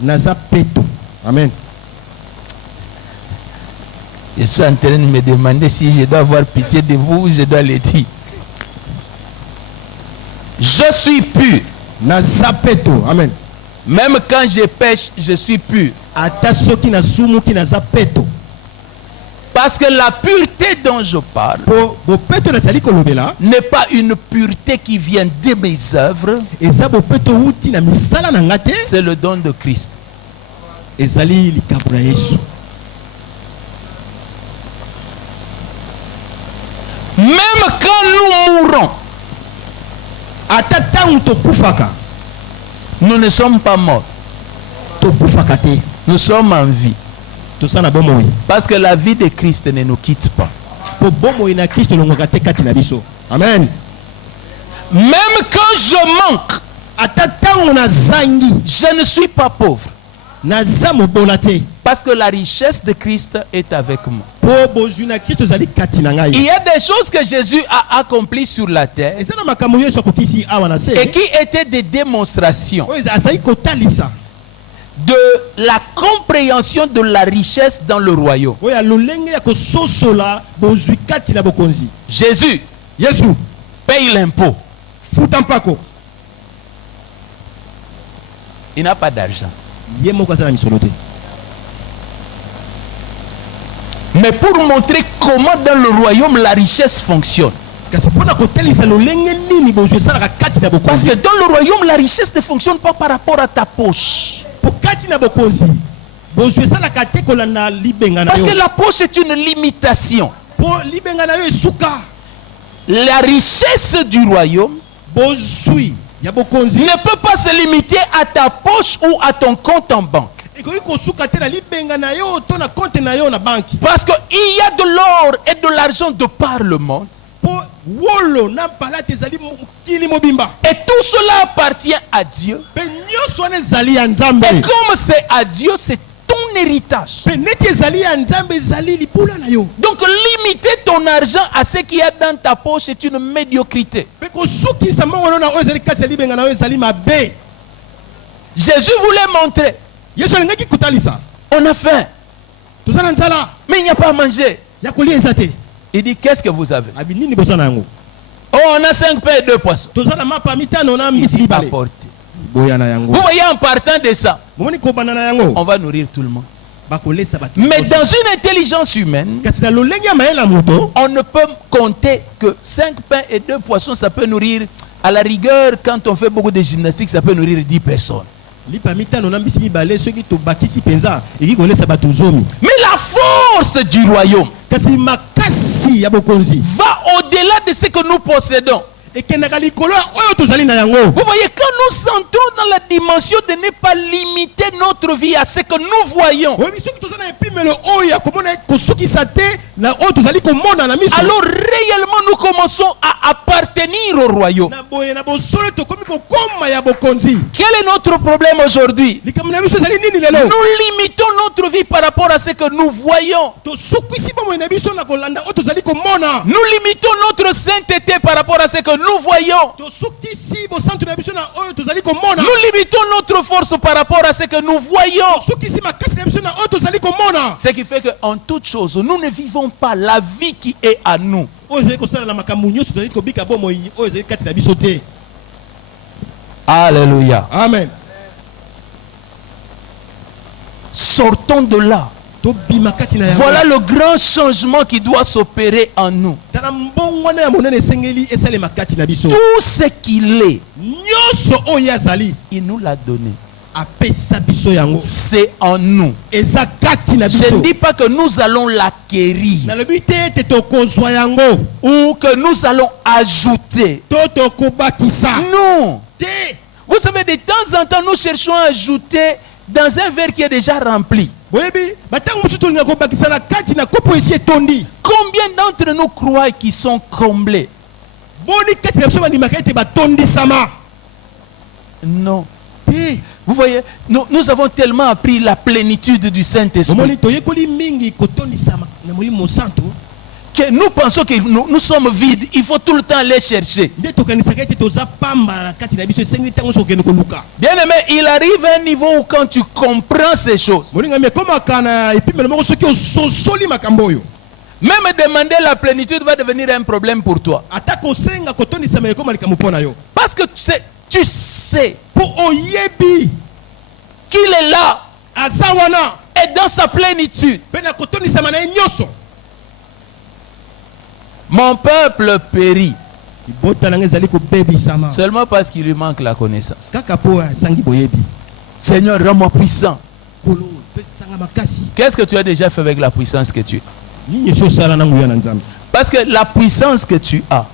naza peto. Amen. Je suis en train de me demander si je dois avoir pitié de vous ou je dois le dire. Je suis pur. naza peto. Amen. Même quand je pêche, je suis pur. ata soki nasumuki naza peto. Parce que la pureté dont je parle po bopeto nazali kolobela n'est pas une pureté qui vient de mes œuvres, eza bopeto uti na misala na nga te, c'est le don de Christ. ezali likambo na yesu. Même quand nous mourons, ata ntango tokufaka nous ne sommes pas morts. tokufaka te, Nous sommes en vie. toza na bomoi Parce que la vie de Christ ne nous quitte pas. po bomoi na kristo elongwaka te kati na biso. Amen. Même quand je manque, ata ntango nazangi je ne suis pas pauvre. naza mobola te, Parce que la richesse de Christ est avec moi. po bozwi na kristo ezali kati na Il ngai. y a des choses que Jésus a accomplies sur la terre eza na makambo yesu akokisi awa na se et qui étaient des démonstrations oyo azali kotalisa de la compréhension de la richesse dans le royaume. oyo ya lolenge ya kososola bozwi kati na bokonzi. Jésus yesu paye l'impôt. futa mpako, Il n'a pas d'argent. ye moko aza na misolo te. Mais pour montrer comment dans le royaume la richesse fonctionne. kasi mpona kotalisa lolenge nini bozwi esalaka kati na Parce bokonzi. que dans le royaume, la richesse ne fonctionne pas par rapport à ta poche. po kati na bokonzi bozwi esalaka te kolanda libenga na Parce que yo, la poche est une limitation. po libenga na yo esuka. La richesse du royaume bozwi ya bokonzi ne peut pas se limiter à ta poche ou à ton compte en banque. ekoki kosuka te na libenga na yo to na konte na yo na banki. Parce qu'il y a de l'or et de l'argent de par le monde. po wolo na palate ezali mokili mobimba, Et tout cela appartient à Dieu. mpe nyonso wana ezali ya nzambe, Et comme c'est à Dieu, c'est ton héritage. mpe neti ezali ya nzambe ezali libula na yo. Donc limiter ton argent à ce qu'il y a dans ta poche est une médiocrité. mpe kosukisa mbongo na oyo ezali kati ya libenga na yo ezali mabe. Jésus voulait montrer, yesu alingaki kotalisa on a faim, toza na nzala mais il n'y a pas à manger. ya kolia eza te. Il dit, qu'est-ce que vous avez? abi nini boza na yango? Oh, on a 5 pains et 2 poissons. toza na mapa mitano na Il mbisi dit, mibale. apportez. boya na yango Vous voyez, en partant de ça, momoni kobanda na yango on va nourrir tout le monde. bakolesa bato Mais nyonso. dans une intelligence humaine, kasi na lolenge ya mayele ya moto on ne peut compter que 5 pains et 2 poissons, ça peut nourrir, à la rigueur, quand on fait beaucoup de gymnastique, ça peut nourrir 10 personnes. lipa mitano na mbisi mibale soki tobakisi mpenza eki kolesa bato zomi. Mais la force du royaume kasi makasi ya bokonzi va au-delà de ce que nous possédons. Vous voyez, quand nous entrons dans la dimension de ne pas limiter notre vie à ce que nous voyons, alors réellement nous commençons à appartenir au royaume. Quel est notre problème aujourd'hui? Nous limitons notre vie par rapport à ce que nous voyons. Nous limitons notre sainteté par rapport à ce que nous voyons. Nous limitons notre force par rapport à ce que nous voyons. Ce qui fait qu'en toute chose, nous ne vivons pas la vie qui est à nous. Alléluia. Amen. Sortons de là. Voilà le grand changement qui doit s'opérer en nous. Tout ce qu'il est, il nous l'a donné. C'est en nous. Je ne dis pas que nous allons l'acquérir ou que nous allons ajouter. Non. Vous savez, de temps en temps, nous cherchons à ajouter dans un verre qui est déjà rempli. Combien d'entre nous croient qu'ils sont comblés? Non. Vous voyez, nous avons tellement appris la plénitude du Saint-Esprit que nous pensons que nous sommes vides. Il faut tout le temps aller chercher. Bien aimé, il arrive à un niveau où quand tu comprends ces choses, même demander la plénitude va devenir un problème pour toi. Parce que tu sais qu'il est là et dans sa plénitude. Mon peuple périt seulement parce qu'il lui manque la connaissance. Seigneur, rends-moi puissant. Qu'est-ce que tu as déjà fait avec la puissance que tu as? Parce que la puissance que tu as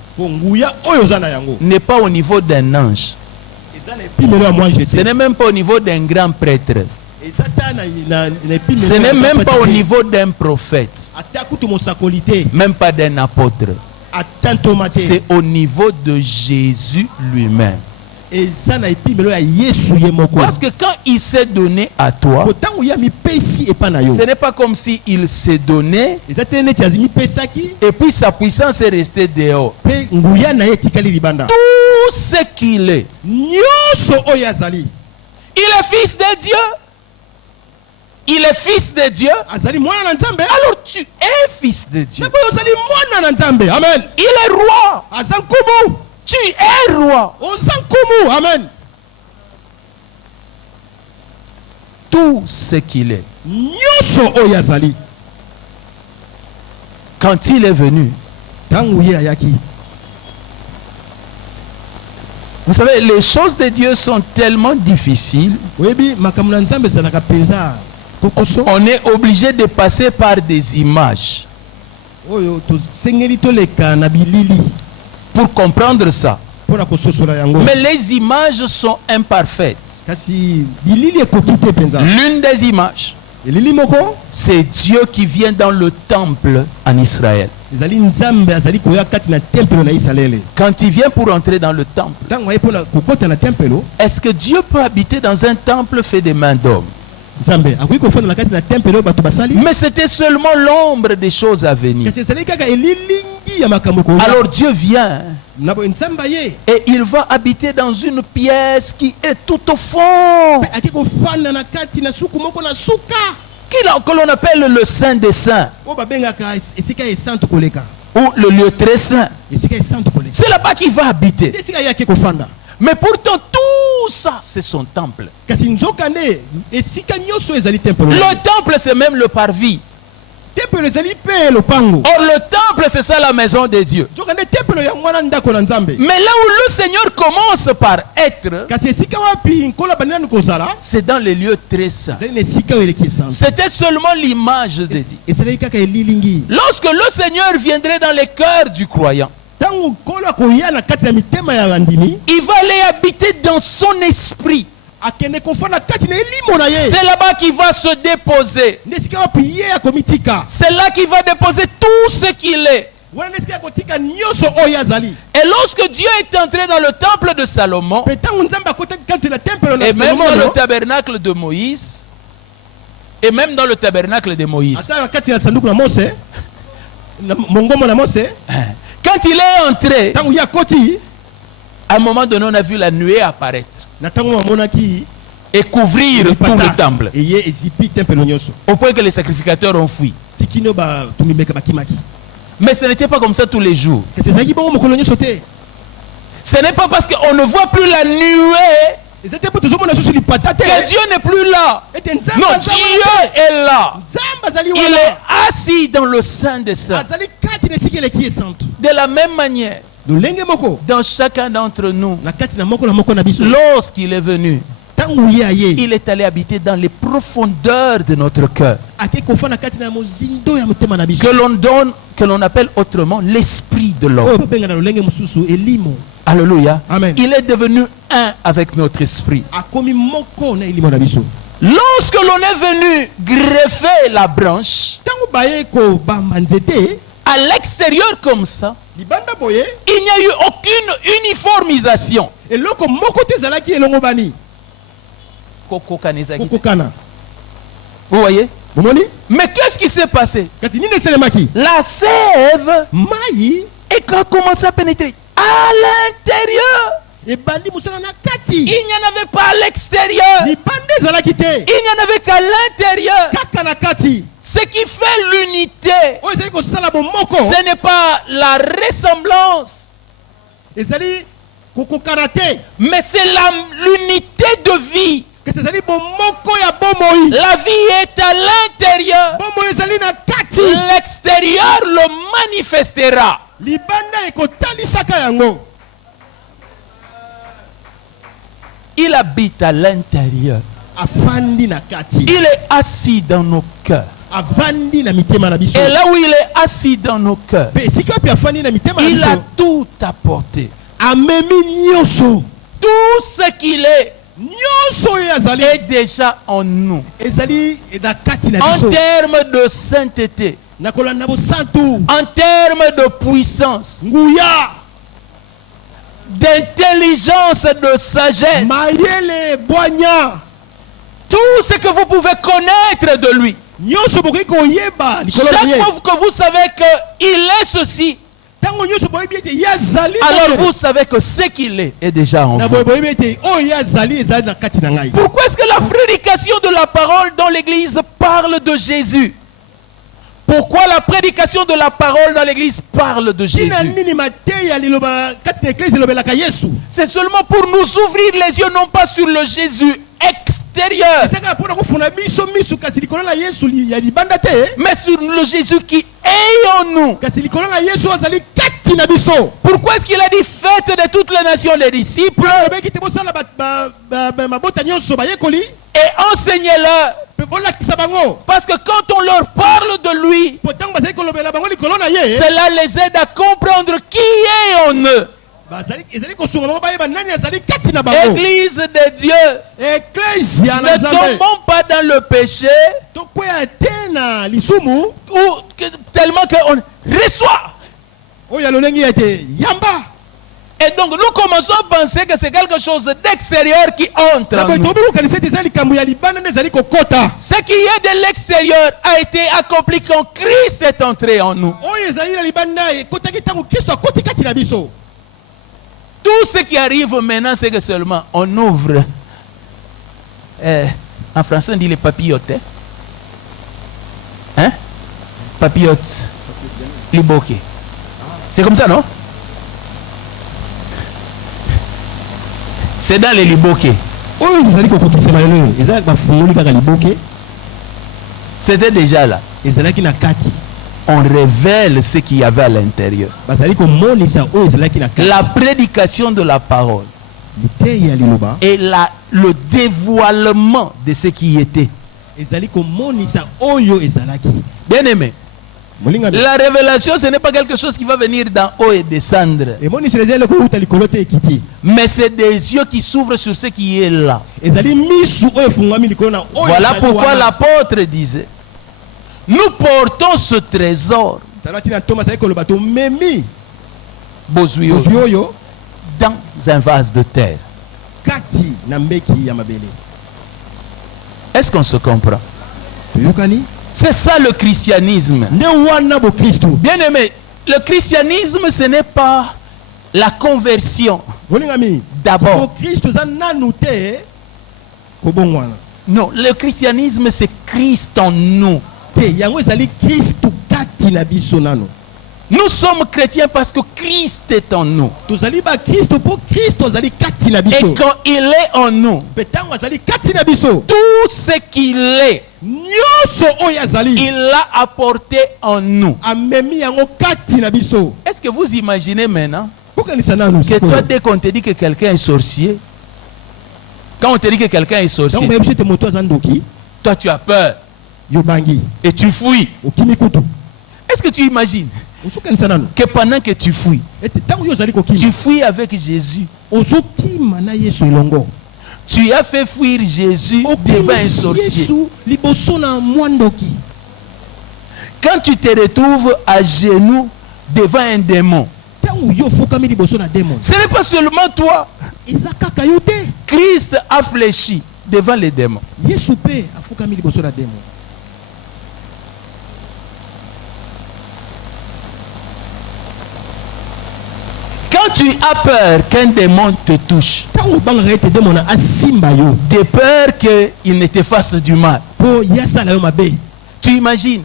n'est pas au niveau d'un ange. Ce n'est même pas au niveau d'un grand prêtre. Ce n'est même pas au niveau d'un prophète, même pas d'un apôtre. C'est au niveau de Jésus lui-même. Parce que quand il s'est donné à toi, ce n'est pas comme si il s'est donné et puis sa puissance est restée dehors. Tout ce qu'il est, il est fils de Dieu. Il est fils de Dieu. Alors tu es fils de Dieu. Amen. Il est roi. Tu es roi. Amen. Tout ce qu'il est. Quand il est venu, vous savez, les choses de Dieu sont tellement difficiles. On est obligé de passer par des images pour comprendre ça. Mais les images sont imparfaites. L'une des images, c'est Dieu qui vient dans le temple en Israël. Quand il vient pour entrer dans le temple, est-ce que Dieu peut habiter dans un temple fait de mains d'hommes? Mais c'était seulement l'ombre des choses à venir. Alors Dieu vient et il va habiter dans une pièce qui est tout au fond, que l'on appelle le Saint des Saints ou le lieu très saint. C'est là-bas qu'il va habiter. Mais pourtant tout ça c'est son temple. Le temple c'est même le parvis. Or le temple c'est ça la maison de Dieu. Mais là où le Seigneur commence par être, c'est dans les lieux très saints. C'était seulement l'image de Dieu. Lorsque le Seigneur viendrait dans les cœurs du croyant, Il va aller habiter dans son esprit. C'est là-bas qu'il va se déposer. C'est là qu'il va déposer tout ce qu'il est. Et lorsque Dieu est entré dans le temple de Salomon, et même dans le tabernacle de Moïse, quand il est entré, à un moment donné, on a vu la nuée apparaître et couvrir tout le temple, au point que les sacrificateurs ont fui. Mais ce n'était pas comme ça tous les jours. Ce n'est pas parce qu'on ne voit plus la nuée que Dieu n'est plus là. Non, Dieu est là. Il est assis dans le Saint des Saints. De la même manière, dans chacun d'entre nous, lorsqu'il est venu, il est allé habiter dans les profondeurs de notre cœur, que l'on appelle autrement l'esprit de l'homme. Alléluia. Amen. Il est devenu un avec notre esprit. Lorsque l'on est venu greffer la branche à l'extérieur comme ça, il n'y a eu aucune uniformisation. Vous voyez? Mais qu'est-ce qui s'est passé? La sève a commencé à pénétrer à l'intérieur. Il n'y en avait pas à l'extérieur. Il n'y en avait qu'à l'intérieur. Ce qui fait l'unité, ce n'est pas la ressemblance, mais c'est l'unité de vie. La vie est à l'intérieur. L'extérieur le manifestera. Il habite à l'intérieur. Il est assis dans nos cœurs. Et là où il est assis dans nos cœurs, il a tout apporté. Tout ce qu'il est déjà en nous. En termes de sainteté, en termes de puissance, d'intelligence, de sagesse, tout ce que vous pouvez connaître de lui. Chaque fois que vous savez qu'il est ceci, alors vous savez que ce qu'il est déjà en vous. Pourquoi est-ce que la prédication de la parole dans l'église parle de Jésus? Pourquoi la prédication de la parole dans l'église parle de Jésus? C'est seulement pour nous ouvrir les yeux, non pas sur le Jésus extérieur, mais sur le Jésus qui est en nous. Pourquoi est-ce qu'il a dit faites de toutes les nations les disciples et enseignez-leur? Parce que quand on leur parle de lui, cela les aide à comprendre qui est en eux. Église de Dieu, ne tombons pas dans le péché tellement qu'on reçoit. Et donc nous commençons à penser que c'est quelque chose d'extérieur qui entre en nous. Ce qui est de l'extérieur a été accompli quand Christ est entré en nous. Tout ce qui arrive maintenant, c'est que seulement on ouvre. En français, on dit les papillotes. Hein? Papillotes. Liboké. C'est comme ça, non? C'est dans les liboké. C'était déjà là. On révèle ce qu'il y avait à l'intérieur. La prédication de la parole et le dévoilement de ce qui était. Bien aimé, La révélation, ce n'est pas quelque chose qui va venir d'en haut et descendre. Mais c'est des yeux qui s'ouvrent sur ce qui est là. Voilà pourquoi l'apôtre disait, nous portons ce trésor dans un vase de terre. Est-ce qu'on se comprend? C'est ça le christianisme. Bien aimé, le christianisme, ce n'est pas la conversion. D'abord. Non, le christianisme, c'est Christ en nous. Nous sommes chrétiens parce que Christ est en nous. Et quand il est en nous, tout ce qu'il est, il l'a apporté en nous. Est-ce que vous imaginez maintenant que toi, dès qu'on te dit que quelqu'un est sorcier, quand on te dit que quelqu'un est sorcier, toi tu as peur et tu fuis. Est-ce que tu imagines que pendant que tu fuis avec Jésus, tu as fait fuir Jésus devant un sorcier. Quand tu te retrouves à genoux devant un démon, ce n'est pas seulement toi. Christ a fléchi devant les démons. Quand tu as peur qu'un démon te touche, de peur qu'il ne te fasse du mal, tu imagines,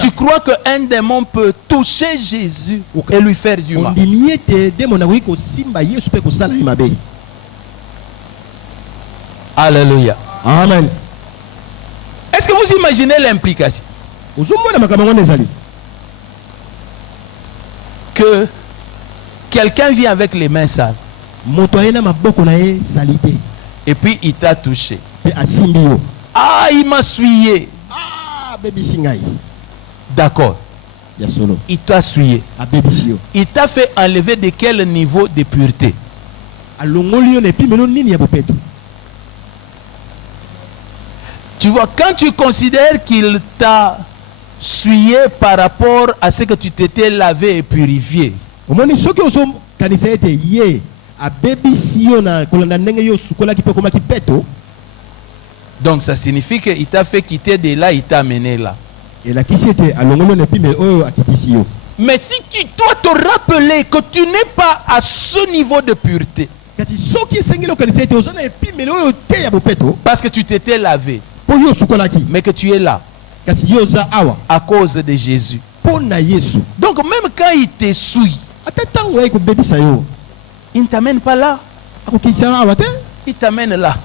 tu crois qu'un démon peut toucher Jésus et lui faire du mal. Alléluia. Amen. Est-ce que vous imaginez l'implication? Que quelqu'un vient avec les mains sales et puis il t'a touché. Ah, il m'a souillé. D'accord. Il t'a souillé. Il t'a fait enlever de quel niveau de pureté? Tu vois, quand tu considères qu'il t'a souillé par rapport à ce que tu t'étais lavé et purifié, donc ça signifie qu'il t'a fait quitter de là, il t'a amené là. Mais si tu dois te rappeler que tu n'es pas à ce niveau de pureté, parce que tu t'étais lavé, mais que tu es là à cause de Jésus. Donc même quand il te souille, il ne t'amène pas là, il t'amène là.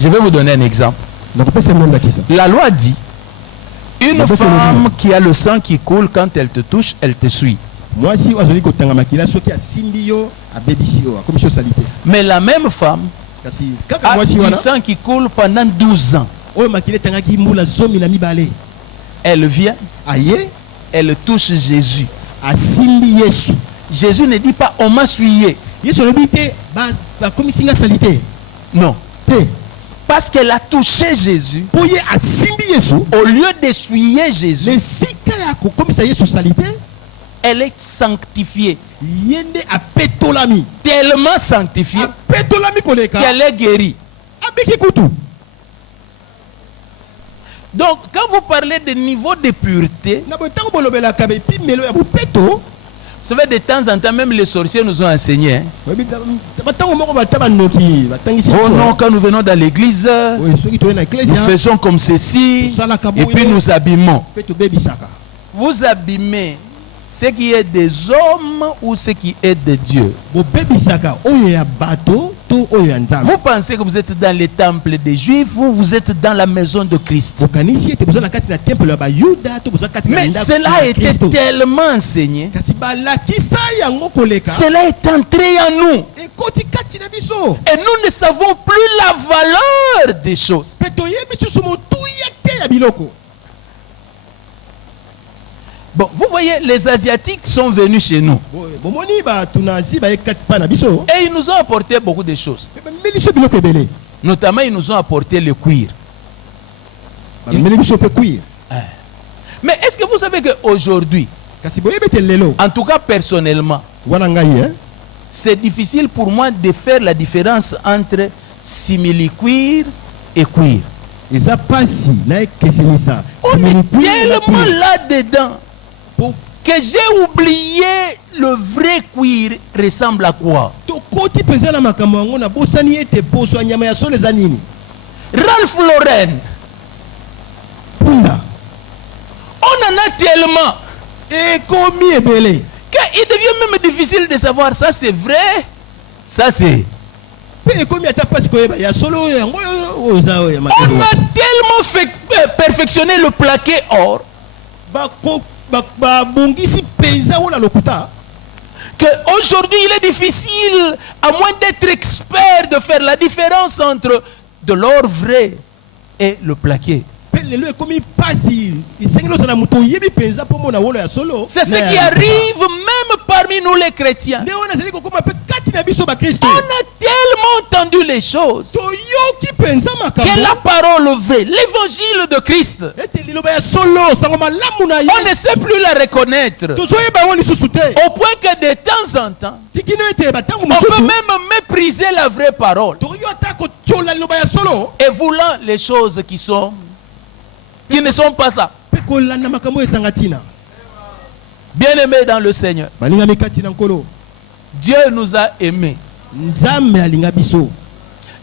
Je vais vous donner un exemple. La loi dit, une femme qui a le sang qui coule, quand elle te touche, elle te suit. Mais la même femme a du sang qui coule pendant 12 ans. Elle vient, elle touche Jésus. Jésus ne dit pas on m'a souillé. Non. Parce qu'elle a touché Jésus, au lieu d'essuyer Jésus, elle est sanctifiée. Tellement sanctifiée qu'elle est guérie. Donc, quand vous parlez de niveau de pureté, vous savez, de temps en temps, même les sorciers nous ont enseigné. Hein? Oh non, quand nous venons dans l'église, nous faisons comme ceci, et puis nous abîmons. Vous abîmez ce qui est des hommes ou ce qui est de Dieu. Vous pensez que vous êtes dans les temples des Juifs ou vous êtes dans la maison de Christ. Mais cela était tellement enseigné. Cela est entré en nous. Et nous ne savons plus la valeur des choses. biloko. Bon, vous voyez, les Asiatiques sont venus chez nous. Bomoni ba tunazi ba ekat pa na biso. Et ils nous ont apporté beaucoup de choses. Meliso biloko ebele. Notamment, ils nous ont apporté le cuir. Ba meliso pe cuir. Mais est-ce que vous savez qu'aujourd'hui, Kasi boye bete lelo. en tout cas personnellement, Wana ngai hein. c'est difficile pour moi de faire la différence entre simili-cuir et cuir. Eza pasi na ekesenisa. On est tellement là-dedans que j'ai oublié le vrai cuir ressemble à quoi. To koti peza na makambo yango na bosani ete poso nyama ya solo eza nini? Ralph Lauren, Punda. on en a tellement Ekomi ebele. qu'il devient même difficile de savoir ça c'est vrai, ça c'est... Pe ekomi ata pasi koyeba ya solo yango oza ya On makambo. a tellement perfectionné le plaqué or Ba bongisi peza wona lokuta. qu'aujourd'hui il est difficile, à moins d'être expert, de faire la différence entre de l'or vrai et le plaqué. Pe lelo ekomi pasi. Isengelo tana muto yebi penza po mona wolo ya solo. C'est ce qui arrive même parmi nous les chrétiens. Ne ona zeli kokoma pe kati na biso ba Kristo. On a tellement entendu les choses To yoki penza makambo. que la parole vraie, l'évangile de Christ, Ete liloba ya solo sango malamu na on ne Yesu. sait plus la reconnaître. Tozoyeba woni susu te. Au point que de temps en temps, Tikino ete batango on peut mosusu. même mépriser la vraie parole To yo ata ko tiola liloba ya solo. et voulant les choses qui ne sont pas ça. Pe ko landa makambo esanga tina. Bien-aimés dans le Seigneur, Balinga mikati na nkolo. Dieu nous a aimés Nzambe alinga biso.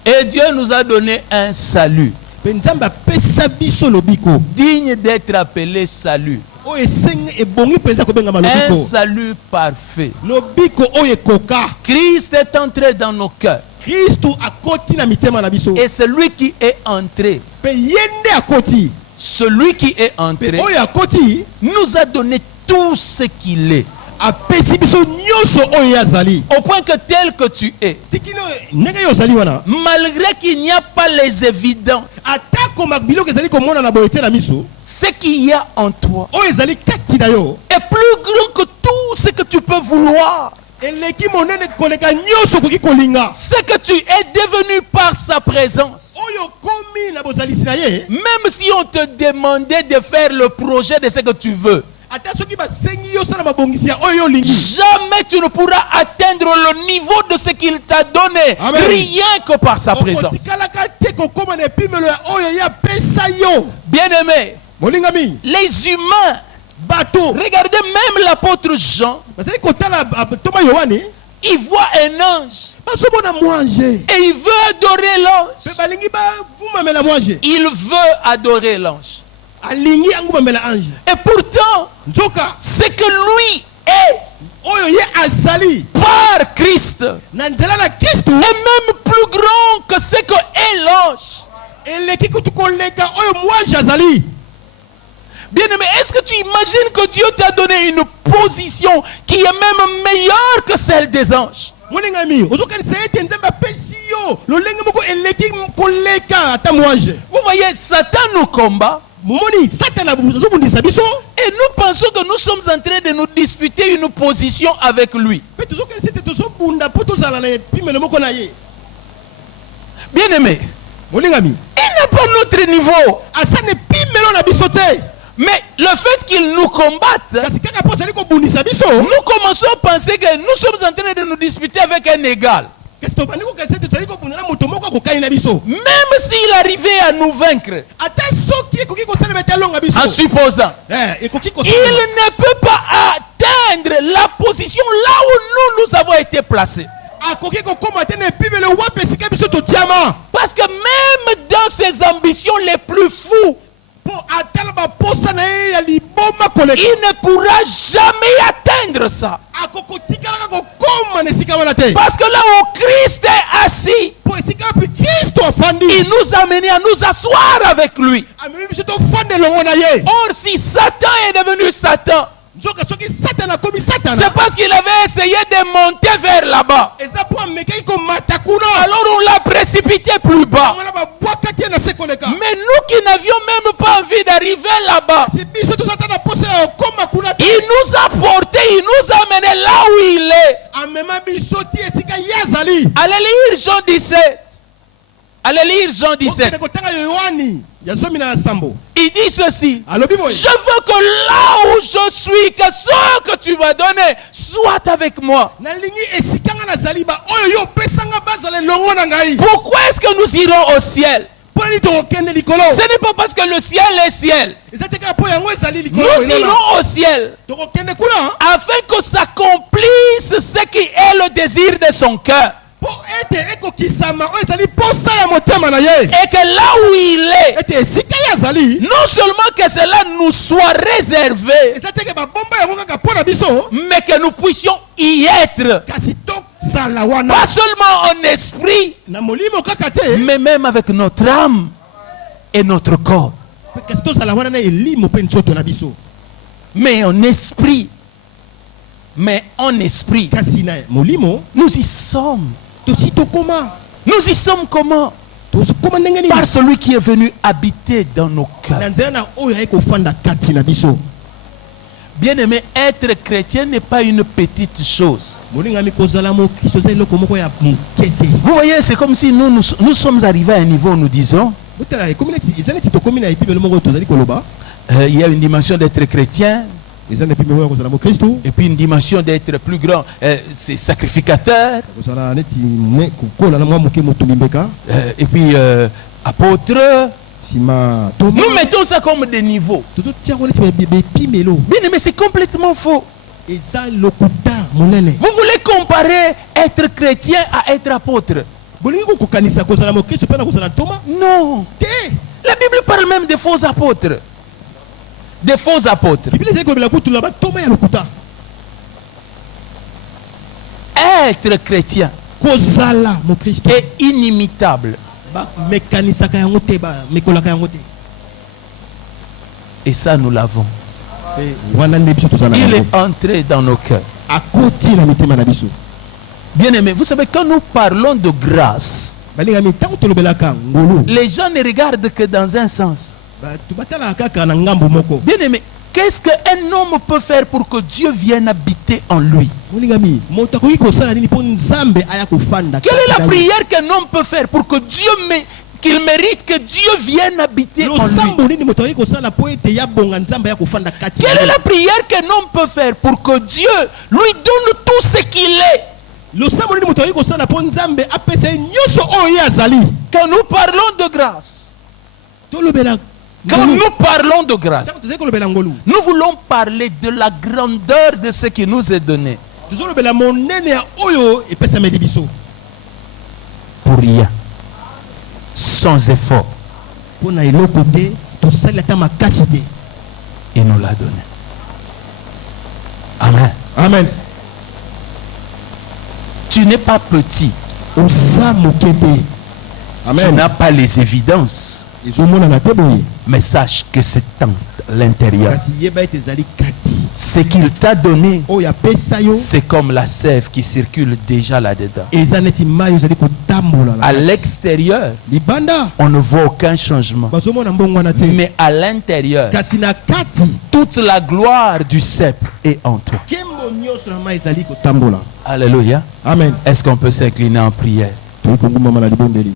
et Dieu nous a donné un salut Pe nzambe apesa biso lobiko. digne d'être appelé salut, O esenge ebongi penza ko benga un malobiko. salut parfait. Lobiko o ekoka. Christ est entré dans nos cœurs Kristo akoti na mitema na biso. et celui qui est entré, Pe yende akoti. celui qui est Pe entré oyo akoti nous a donné tout ce qu'il est, apesi biso nyonso oyo yazali. au point que tel que tu es, Tikino ndenge yo zali wana. malgré qu'il n'y a pas les évidences, Atako makbiloko ezali komona na boyete na miso. ce qu'il y a en toi Oyo ezali kati na yo. est plus grand que tout ce que tu peux vouloir, Eleki monene koleka nyonso koki kolinga. ce que tu es devenu par sa présence. Oyo komi na bozalisi na ye. Même si on te demandait de faire le projet de ce que tu veux, Ata soki basengi yo sala mabongisi ya oyo olingi. jamais tu ne pourras atteindre le niveau de ce qu'il t'a donné, Amen. rien que par sa présence. Okotikalaka te kokoma na epimelo ya oyo ya pesa yo. Bien-aimés, Molingami. les humains, Bato. regardez même l'apôtre Jean, Bazali kotala Thomas Yohane. il voit un ange Bazomona mwange. et il veut adorer l'ange. Pe balingi ba vumamela mwange. Il veut adorer l'ange. Alingi angumamela ange. Et pourtant, Nzoka. c'est que lui est Oyo ye azali. par Christ Na nzela na Kristo. est même plus grand que ce que est l'ange. Eleki kutu koleka oyo mwange azali. Bien-aimé, est-ce que tu imagines que Dieu t'a donné une position qui est même meilleure que celle des anges? Molingami. Ozokanisa ete nzambe apesi yo. Lolenge moko eleki koleka ata mwange. Vous voyez, Satan nous combat Momoni Satan azobundisa biso. et nous pensons que nous sommes en train de nous disputer une position avec lui. Pe tozokanisa ete tozobunda po tozala na epimelo moko na ye. Bien-aimé, Molingami. il n'a pas notre niveau. Asa ne pimelo na biso te. Mais le fait qu'il nous combatte, Kasi kaka po azali kobundisa biso. nous commençons à penser que nous sommes en train de nous disputer avec un égal. Kasi tobandi kokanisa ete tozali kobundana moto moko akokani na biso. Même s'il arrivait à nous vaincre, Ata soki ekoki kosalema ete alonga biso. en supposant, Ekoki il kosalema. ne peut pas atteindre la position là où nous avons été placés. Akoki kokoma te na epimelo wapi esika biso totiama. Parce que même dans ses ambitions les plus fous, Po atala baposa na ye ya liboma koleka. il ne pourra jamais atteindre ça. Akokotikalaka kokoma na esika wana te. Parce que là où Christ est assis, Po esika wapi Kristo afandi. il nous a amenés à nous asseoir avec lui. Amemi biso tofanda elongo na ye. Or, si Satan est devenu Satan, Nzoka soki Satan akomi c'est Satan. parce qu'il avait essayé de monter vers là-bas. Eza po amekaki komata kuna. Alors on l'a précipité plus bas. Wana babwakaki ye na se koleka. Mais nous qui n'avions même pas envie d'arriver là-bas, Si biso tozatana posa koma kuna te. il nous a portés, il nous a amenés là où il est. Amema biso ti esika yazali. Allez lire Jean 17. Allez lire Jean 17. Okende kotanga Yohani ya zomi na sambo. Il dit ceci. Alobi boy. Je veux que là où je suis, que ce que tu vas donner soit avec moi. Nalingi esika nga nazali ba oyo yo pesanga bazale longo na ngai. Pourquoi est-ce que nous irons au ciel? Poni to okende likolo. Ce n'est pas parce que le ciel est ciel. Ezateka po yango ezali likolo. Nous irons au ciel To okende kuna. afin que s'accomplisse ce qui est le désir de son cœur. Po ete ekokisama oyo ezali posa ya motema na ye. Et que là où il est, Ete esika yazali. non seulement que cela nous soit réservé, Ezateka ba bomba yango kaka pona biso. mais que nous puissions y être. Kasi tozala wana. Pas seulement en esprit, Na molimo kaka te. mais même avec notre âme et notre corps. Kasi tozala wana na elimo pe nzoto na biso. Mais en esprit, mais en esprit, Kasi na molimo nous y sommes. tosi tokoma. Nous y sommes comment? Tokoma ndenge nini? Par celui qui est venu habiter dans nos cœurs. Na nzela na oyo ekofanda kati na biso. Bien-aimé, être chrétien n'est pas une petite chose. Molingami kozala mokristo za eloko moko ya mokete. Vous voyez, c'est comme si nous sommes arrivés à un niveau où nous disons, Botala communauté izali titokomi na epimelo moko tozali koloba. il y a une dimension d'être chrétien, Ezali epimelo moko kozala mokristo. et puis une dimension d'être plus grand, c'est sacrificateur, Kozala neti ne kokola na mwa moke motulimbeka. et puis apôtre. Sima Thomas. Nous mettons ça comme des niveaux. Toto tia ko neti be pimelo. Bien-aimé, c'est complètement faux. Eza lokuta monene. Vous voulez comparer être chrétien à être apôtre? Bolingi kokanisa kozala mokristo pe na kozala Thomas. Non. Te. La Bible parle même des faux apôtres. Des faux apôtres. Biblia ezali kobela kutu na ba Thomas ya lokuta. Être chrétien Kozala mokristo. est inimitable. Ba mekanisaka yango te ba mekolaka yango te. Et ça, nous l'avons. Pe wana nde biso tozala. Il est entré dans nos cœurs. Akoti na mitema na biso. Bien-aimé, vous savez, quand nous parlons de grâce, Balinga mitango tolobelaka ngolo. les gens ne regardent que dans un sens. Ba tubatala kaka na ngambo moko. Bien-aimé, qu'est-ce qu'un homme peut faire pour que Dieu vienne habiter en lui? Molingami moto ko kosala nini po nzambe aya kofanda. Quelle est la prière qu'un homme peut faire pour que qu'il mérite que Dieu vienne habiter en lui? Losambo nini moto ko sala po ete ya bonga nzambe ya kofanda kati. Quelle est la prière qu'un homme peut faire pour que Dieu lui donne tout ce qu'il est? Losambo nini moto ko sala po nzambe apesa nyoso oyo azali. Quand nous parlons de grâce, Tolobela quand nous parlons de grâce, ngolu. nous voulons parler de la grandeur de ce qui nous est donné Tozolobela monene ya oyo epesa meli biso. pour rien, sans effort. Pona eloko te tosali ata makasi te. Il nous l'a donné. Amen. Amen. Tu n'es pas petit. Osa mokete. Tu Amen. n'as pas les évidences. Ezomona na teboye. Mais sache que c'est en l'intérieur. Kasi yeba ete zali kati. Ce qu'il t'a donné, Oya pesa yo. c'est comme la sève qui circule déjà là-dedans. Eza neti mayo zali kotambola na. À l'extérieur, Libanda. on ne voit aucun changement. Bazomona mbongo na te. Mais à l'intérieur, Kasi na kati. toute la gloire du cèpe est en toi. Kembo nyonso na mai zali kotambola. Alléluia. Amen. Est-ce qu'on peut s'incliner en prière? Toyi konguma na libondeli.